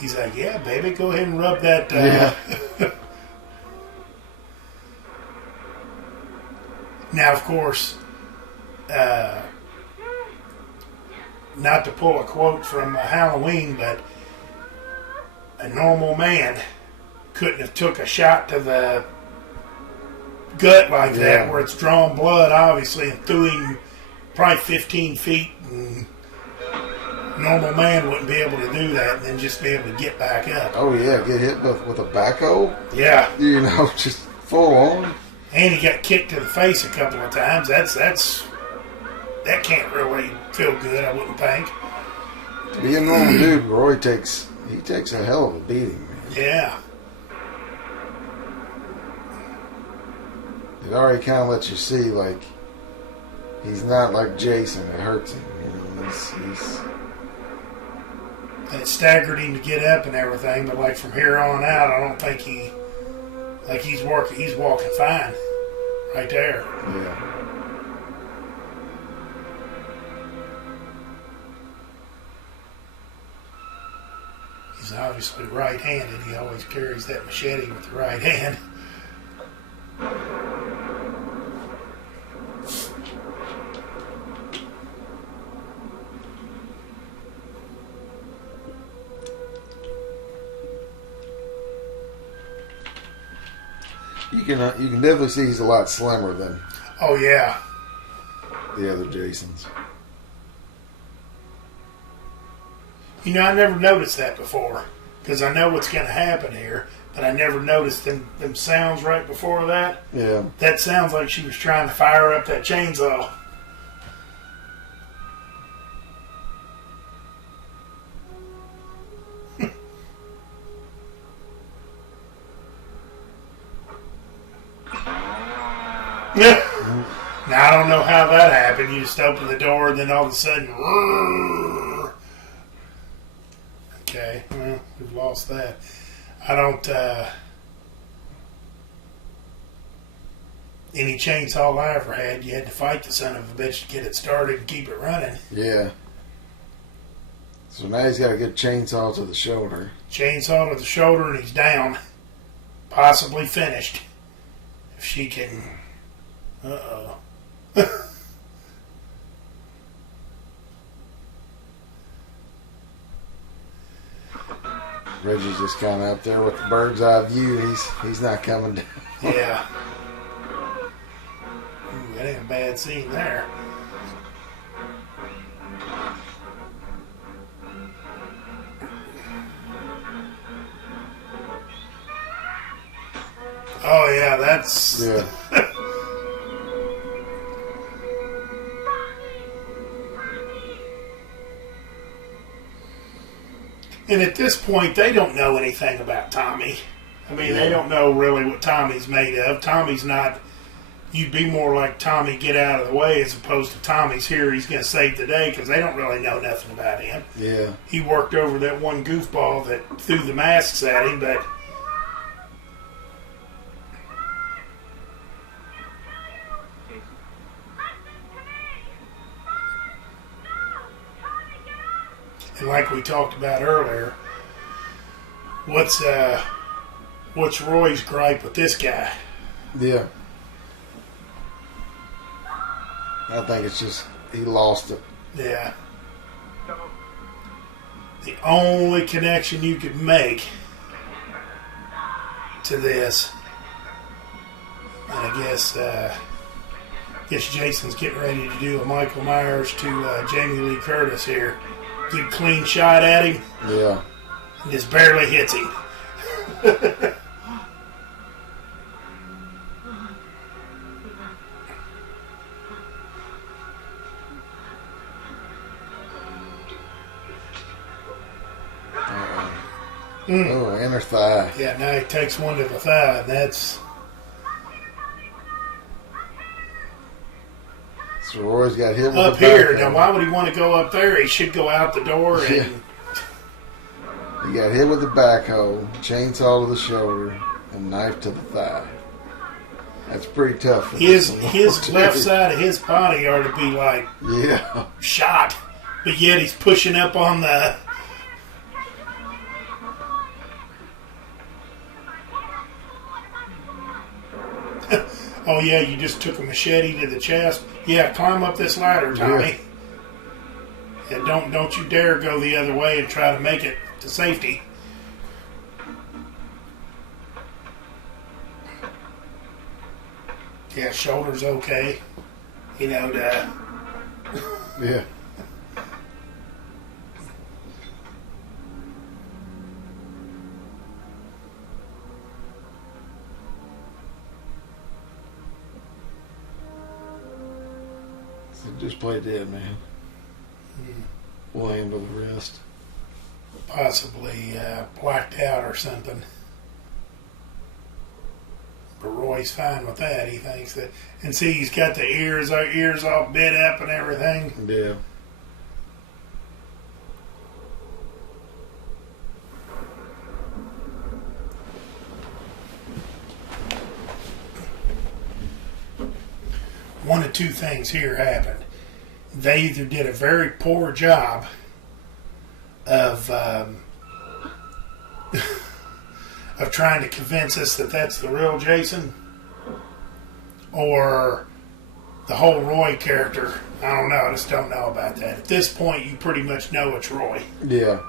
He's like, yeah, baby, go ahead and rub that. Yeah. Now, of course, not to pull a quote from Halloween, but a normal man couldn't have took a shot to the gut like that, where it's drawn blood, obviously, and threw him probably 15 feet. And normal man wouldn't be able to do that and then just be able to get back up. Oh, yeah. Get hit with a backhoe? Yeah. You know, just full on. And he got kicked to the face a couple of times. That can't really feel good, I wouldn't think. To be a normal dude, Roy takes a hell of a beating, man. Yeah. It already kind of lets you see, like, he's not like Jason. It hurts him. You know, he's And it staggered him to get up and everything, but like from here on out, I don't think he's walking fine. Right there. Yeah. He's obviously right-handed. He always carries that machete with the right hand. You can definitely see he's a lot slimmer than Oh, yeah. the other Jasons. You know, I never noticed that before because I know what's going to happen here, but I never noticed them sounds right before that. Yeah. That sounds like she was trying to fire up that chainsaw. Now, I don't know how that happened. You just open the door and then all of a sudden... Okay, well, we've lost that. I don't... Any chainsaw I ever had, you had to fight the son of a bitch to get it started and keep it running. Yeah. So now he's got a good chainsaw to the shoulder. Chainsaw to the shoulder and he's down. Possibly finished. If she can... Uh-oh. Reggie's just kind of up there with the bird's eye view. He's not coming down. Yeah. Ooh, that ain't a bad scene there. Oh yeah, that's... Yeah. And at this point, they don't know anything about Tommy. I mean, they don't know really what Tommy's made of. Tommy's not... You'd be more like Tommy, get out of the way, as opposed to Tommy's here, he's going to save the day, because they don't really know nothing about him. Yeah. He worked over that one goofball that threw the masks at him, but... And like we talked about earlier, what's Roy's gripe with this guy? Yeah. I think it's just he lost it. Yeah. The only connection you could make to this, and I guess Jason's getting ready to do a Michael Myers to Jamie Lee Curtis here. Good clean shot at him. Yeah. And just barely hits him. Oh, inner thigh. Yeah, now he takes one to the thigh, and that's... So Roy's got hit with up the here. backhoe. Now, why would he want to go up there? He should go out the door and... Yeah. He got hit with the backhoe, chainsaw to the shoulder, and knife to the thigh. That's pretty tough. His left side of his body ought to be like Yeah. shot, but yet he's pushing up on the... Oh yeah, you just took a machete to the chest. Yeah, climb up this ladder, Tommy. Yeah, don't you dare go the other way and try to make it to safety. Yeah, shoulder's okay. You know, Yeah. So just play dead, man. We'll handle the rest. possibly blacked out or something. But Roy's fine with that. He thinks that, and see, he's got the ears all bit up and everything. Yeah. One of two things here happened. They either did a very poor job of of trying to convince us that that's the real Jason, or the whole Roy character. I don't know. I just don't know about that. At this point, you pretty much know it's Roy. Yeah.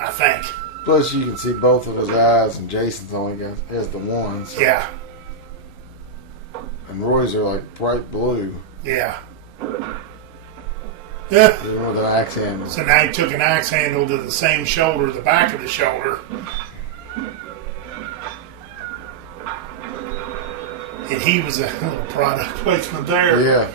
I think. Plus, you can see both of his eyes, and Jason's only has the ones. Yeah. And Roy's are like bright blue. Yeah. Yeah. With an axe handle. So now he took an axe handle to the same shoulder, the back of the shoulder. And he was a little product placement there. Yeah.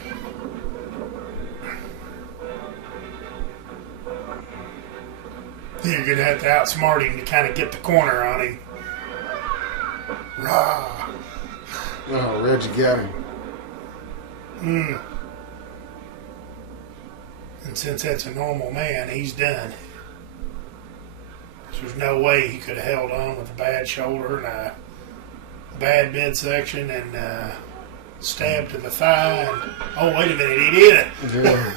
You're going to have to outsmart him to kind of get the corner on him. Rah. Oh, Reggie got him. And since that's a normal man, he's done. There's no way he could have held on with a bad shoulder and a bad midsection and stabbed to the thigh. And, oh, wait a minute, he did it. Yeah.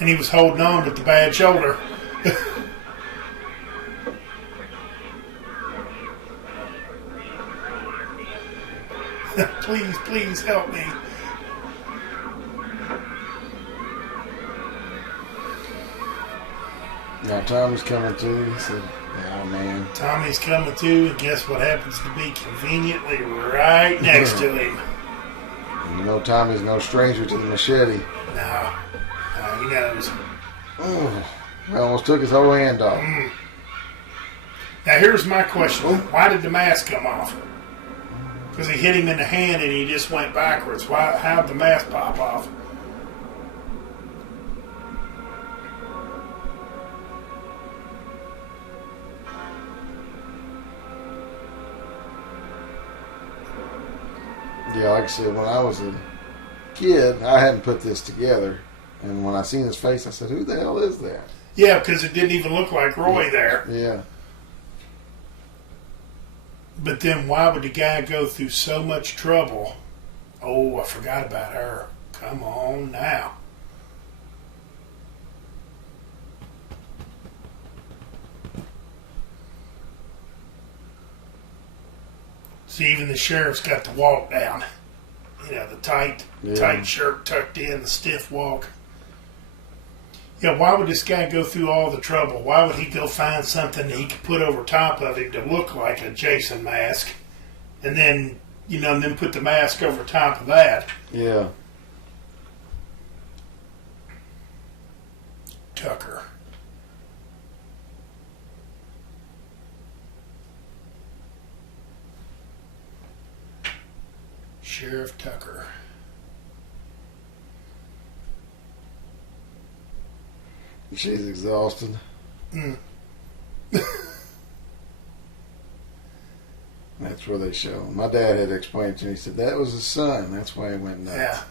And he was holding on with the bad shoulder. Please, please help me. Now Tommy's coming too. He said, "Oh man." Tommy's coming too, and guess what happens to be conveniently right next to him? And you know Tommy's no stranger to the machete. No, he knows. Oh, he almost took his whole hand off. Now here's my question. Why did the mask come off? Because he hit him in the hand and he just went backwards. How'd the mask pop off? Yeah, like I said, when I was a kid, I hadn't put this together. And when I seen his face, I said, "Who the hell is that?" Yeah, because it didn't even look like Roy there. Yeah. But then why would the guy go through so much trouble? Oh, I forgot about her. Come on now. See, even the sheriff's got the walk down. You know, the tight shirt tucked in, the stiff walk. Yeah, why would this guy go through all the trouble? Why would he go find something that he could put over top of him to look like a Jason mask? And then, and then put the mask over top of that. Yeah. Tucker. Sheriff Tucker. She's exhausted. That's where they show him. My dad had explained to me. He said that was his son. That's why he went nuts. Yeah.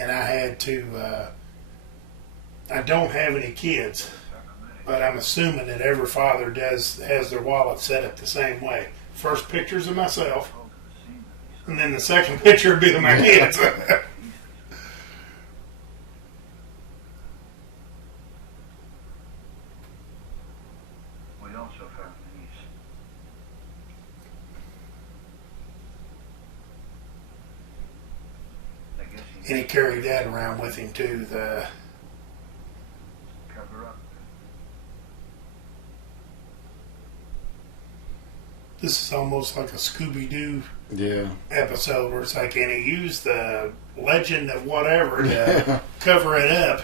And I had to, I don't have any kids, but I'm assuming that every father has their wallet set up the same way. First pictures of myself, and then the second picture would be of my kids. We also found these. I guess he And he carried that around with him too. cover up. This is almost like a Scooby-Doo Yeah. episode where it's like, and he used the legend of whatever to cover it up.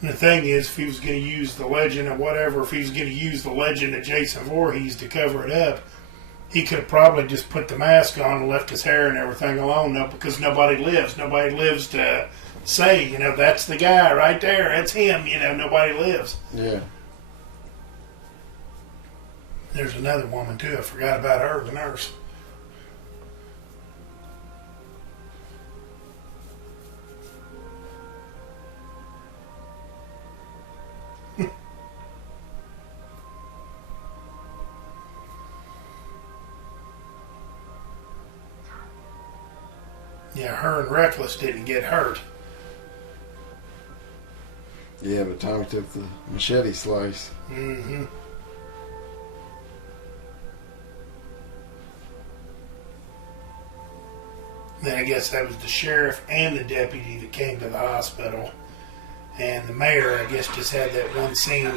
And the thing is, if he was going to use the legend of whatever, if he was going to use the legend of Jason Voorhees to cover it up, he could have probably just put the mask on and left his hair and everything alone, because nobody lives. Nobody lives to say, that's the guy right there. That's him. Nobody lives. Yeah. There's another woman, too. I forgot about her, the nurse. Yeah, her and Reckless didn't get hurt. Yeah, but Tommy took the machete slice. Mm-hmm. Then I guess that was the sheriff and the deputy that came to the hospital. And the mayor, I guess, just had that one scene.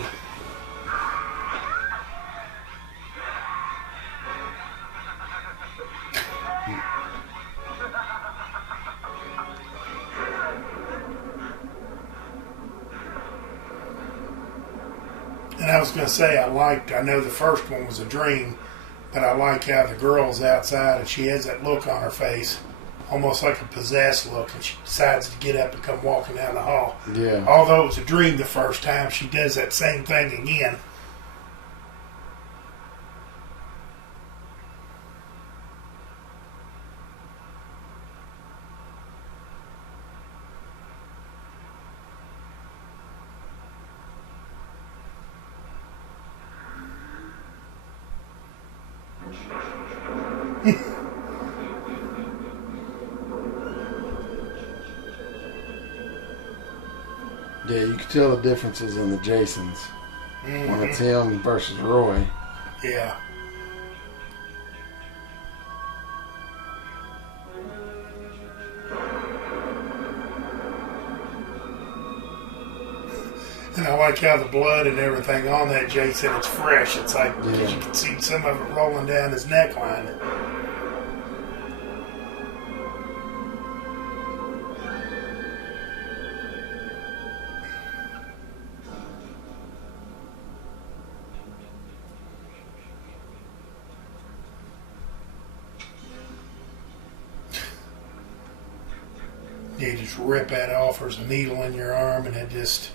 I was going to say, I know the first one was a dream, but I like how the girl's outside and she has that look on her face, almost like a possessed look, and she decides to get up and come walking down the hall. Yeah. Although it was a dream the first time, she does that same thing again. Yeah, you can tell the differences in the Jasons when it's him versus Roy. Yeah. And I like how the blood and everything on that Jason, it's fresh. It's like, because you can see some of it rolling down his neckline. You just rip that off. There's a needle in your arm, and it just.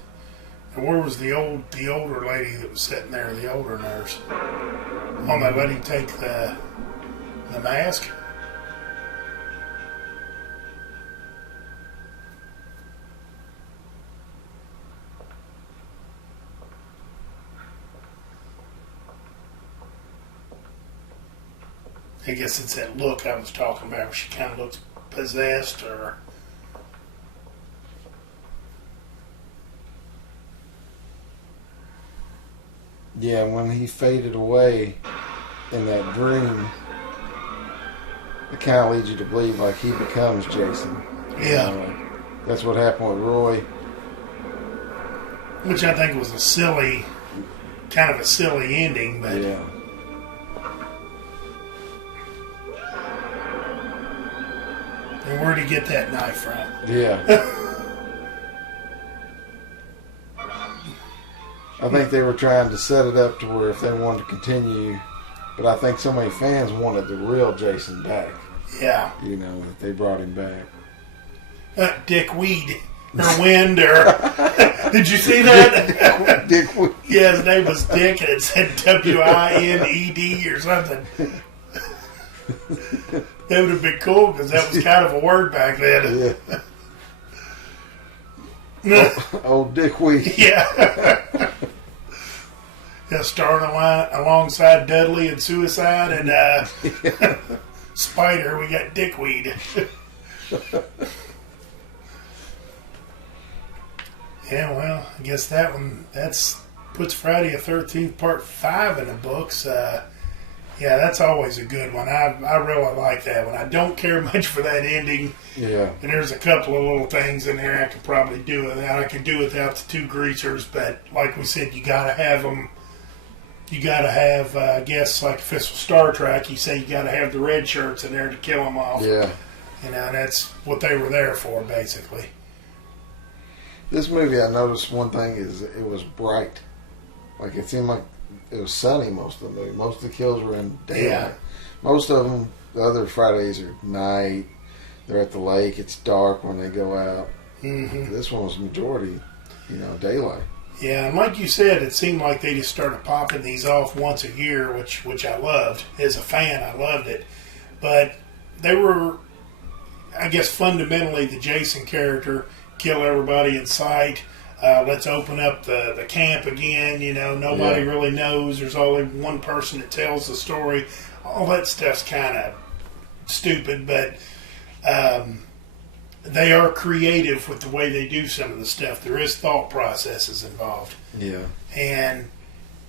And where was the older lady that was sitting there, the older nurse? Oh, they let him take the mask. I guess it's that look I was talking about, where she kind of looks possessed, or. Yeah, when he faded away in that dream, it kind of leads you to believe like he becomes Jason. Yeah. That's what happened with Roy. Which I think was kind of a silly ending, but. Yeah. And where'd he get that knife from? Yeah. I think they were trying to set it up to where if they wanted to continue, but I think so many fans wanted the real Jason back. Yeah. You know, that they brought him back. Dick Weed. Or Wind, or... Did you see that? Dick Weed. Yeah, his name was Dick, and it said W-I-N-E-D or something. That would have been cool, because that was kind of a word back then. Yeah. Old Dick Weed. Yeah. Yeah, starring alongside Dudley and Suicide and Spider, we got Dickweed. Yeah, well, I guess that's puts Friday the 13th Part 5 in the books. Yeah, that's always a good one. I really like that one. I don't care much for that ending. Yeah. And there's a couple of little things in there I could probably do without. I could do without the two greasers, but like we said, you got to have them. You got to have, I guess, like if it's Star Trek, you say you got to have the red shirts in there to kill them off. Yeah. You know, that's what they were there for, basically. This movie, I noticed one thing is it was bright. Like, it seemed like it was sunny most of the movie. Most of the kills were in daylight. Yeah. Most of them, the other Fridays are night. They're at the lake. It's dark when they go out. Mm-hmm. This one was majority, daylight. Yeah, and like you said, it seemed like they just started popping these off once a year, which I loved. As a fan, I loved it. But they were, I guess, fundamentally the Jason character, kill everybody in sight. Let's open up the camp again. Nobody really knows. There's only one person that tells the story. All that stuff's kind of stupid, but they are creative with the way they do some of the stuff. There is thought processes involved. Yeah. And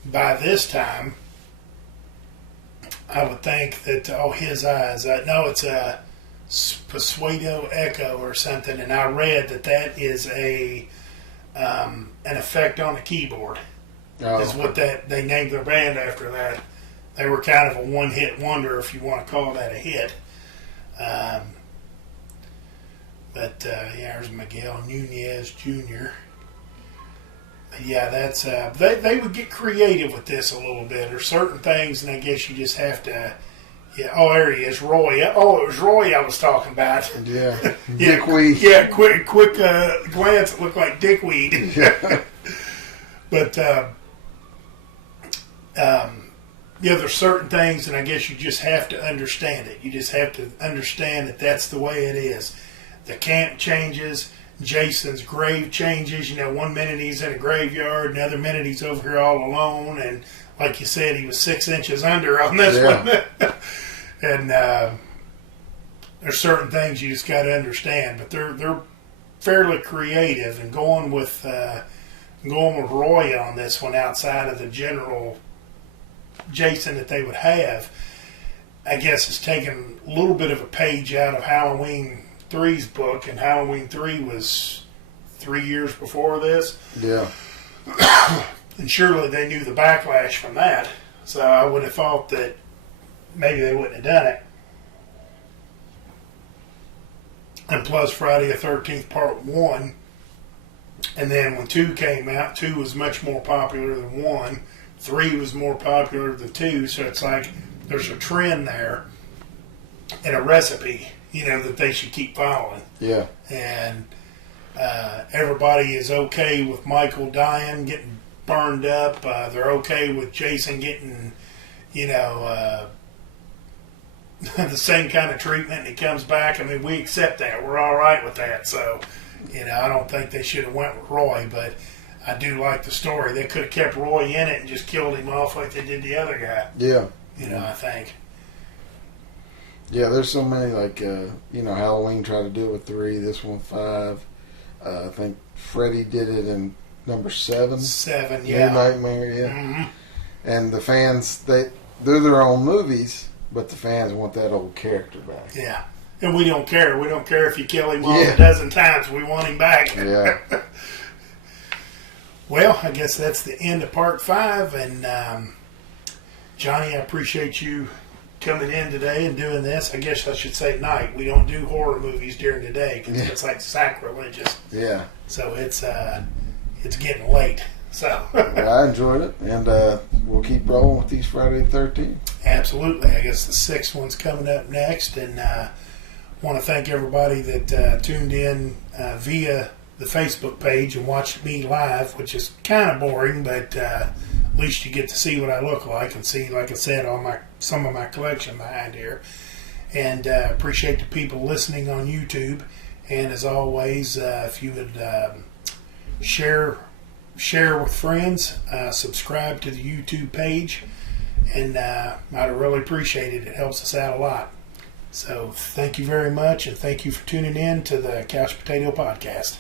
by this time, I would think that, his eyes. No, it's a Pseudo Echo or something, and I read that is an effect on the keyboard. Is what they named their band after that. They were kind of a one-hit wonder, if you want to call that a hit. But there's Miguel Nunez Jr. Yeah, that's they would get creative with this a little bit. There's certain things, and I guess you just have to. Yeah. Oh, there he is, Roy. Oh, it was Roy I was talking about. Yeah. Yeah, Dickweed. Yeah, quick glance. It looked like dickweed. Yeah. But yeah, there's certain things, and I guess you just have to understand it. You just have to understand that that's the way it is. The camp changes. Jason's grave changes. You know, one minute he's in a graveyard, another minute he's over here all alone, and like you said, he was 6 inches under on this one. And there's certain things you just got to understand, but they're fairly creative and going with Roy on this one outside of the general Jason that they would have. I guess it's taken a little bit of a page out of Halloween 3's book, and Halloween 3 was 3 years before this. Yeah. And surely they knew the backlash from that. So I would have thought that maybe they wouldn't have done it. And plus Friday the 13th Part 1. And then when 2 came out, 2 was much more popular than 1. 3 was more popular than 2. So it's like there's a trend there and a recipe, that they should keep following. Yeah. And everybody is okay with Michael dying, getting burned up. They're okay with Jason getting, the same kind of treatment, and he comes back. I mean, we accept that. We're all right with that. So, I don't think they should have went with Roy, but I do like the story. They could have kept Roy in it and just killed him off like they did the other guy. Yeah. I think. Yeah, there's so many, like, Halloween tried to do it with 3, this one 5. I think Freddy did it in number 7. 7, New yeah. Nightmare, yeah. Mm-hmm. And the fans, they're their own movies, but the fans want that old character back. Yeah. And we don't care. We don't care if you kill him off Yeah. a dozen times. We want him back. Yeah. Well, I guess that's the end of Part 5. And, Johnny, I appreciate you coming in today and doing this. I guess I should say night. We don't do horror movies during the day because it's like sacrilegious. Yeah. So it's getting late. So Well, I enjoyed it, and we'll keep rolling with these Friday the 13th. absolutely. I guess the 6th one's coming up next, and want to thank everybody that tuned in via the Facebook page and watched me live, which is kind of boring, but at least you get to see what I look like and see, like I said, some of my collection behind here. And appreciate the people listening on YouTube. And as always, if you would share with friends, subscribe to the YouTube page, and I'd really appreciate it. It helps us out a lot. So thank you very much, and thank you for tuning in to the Couch Potato Podcast.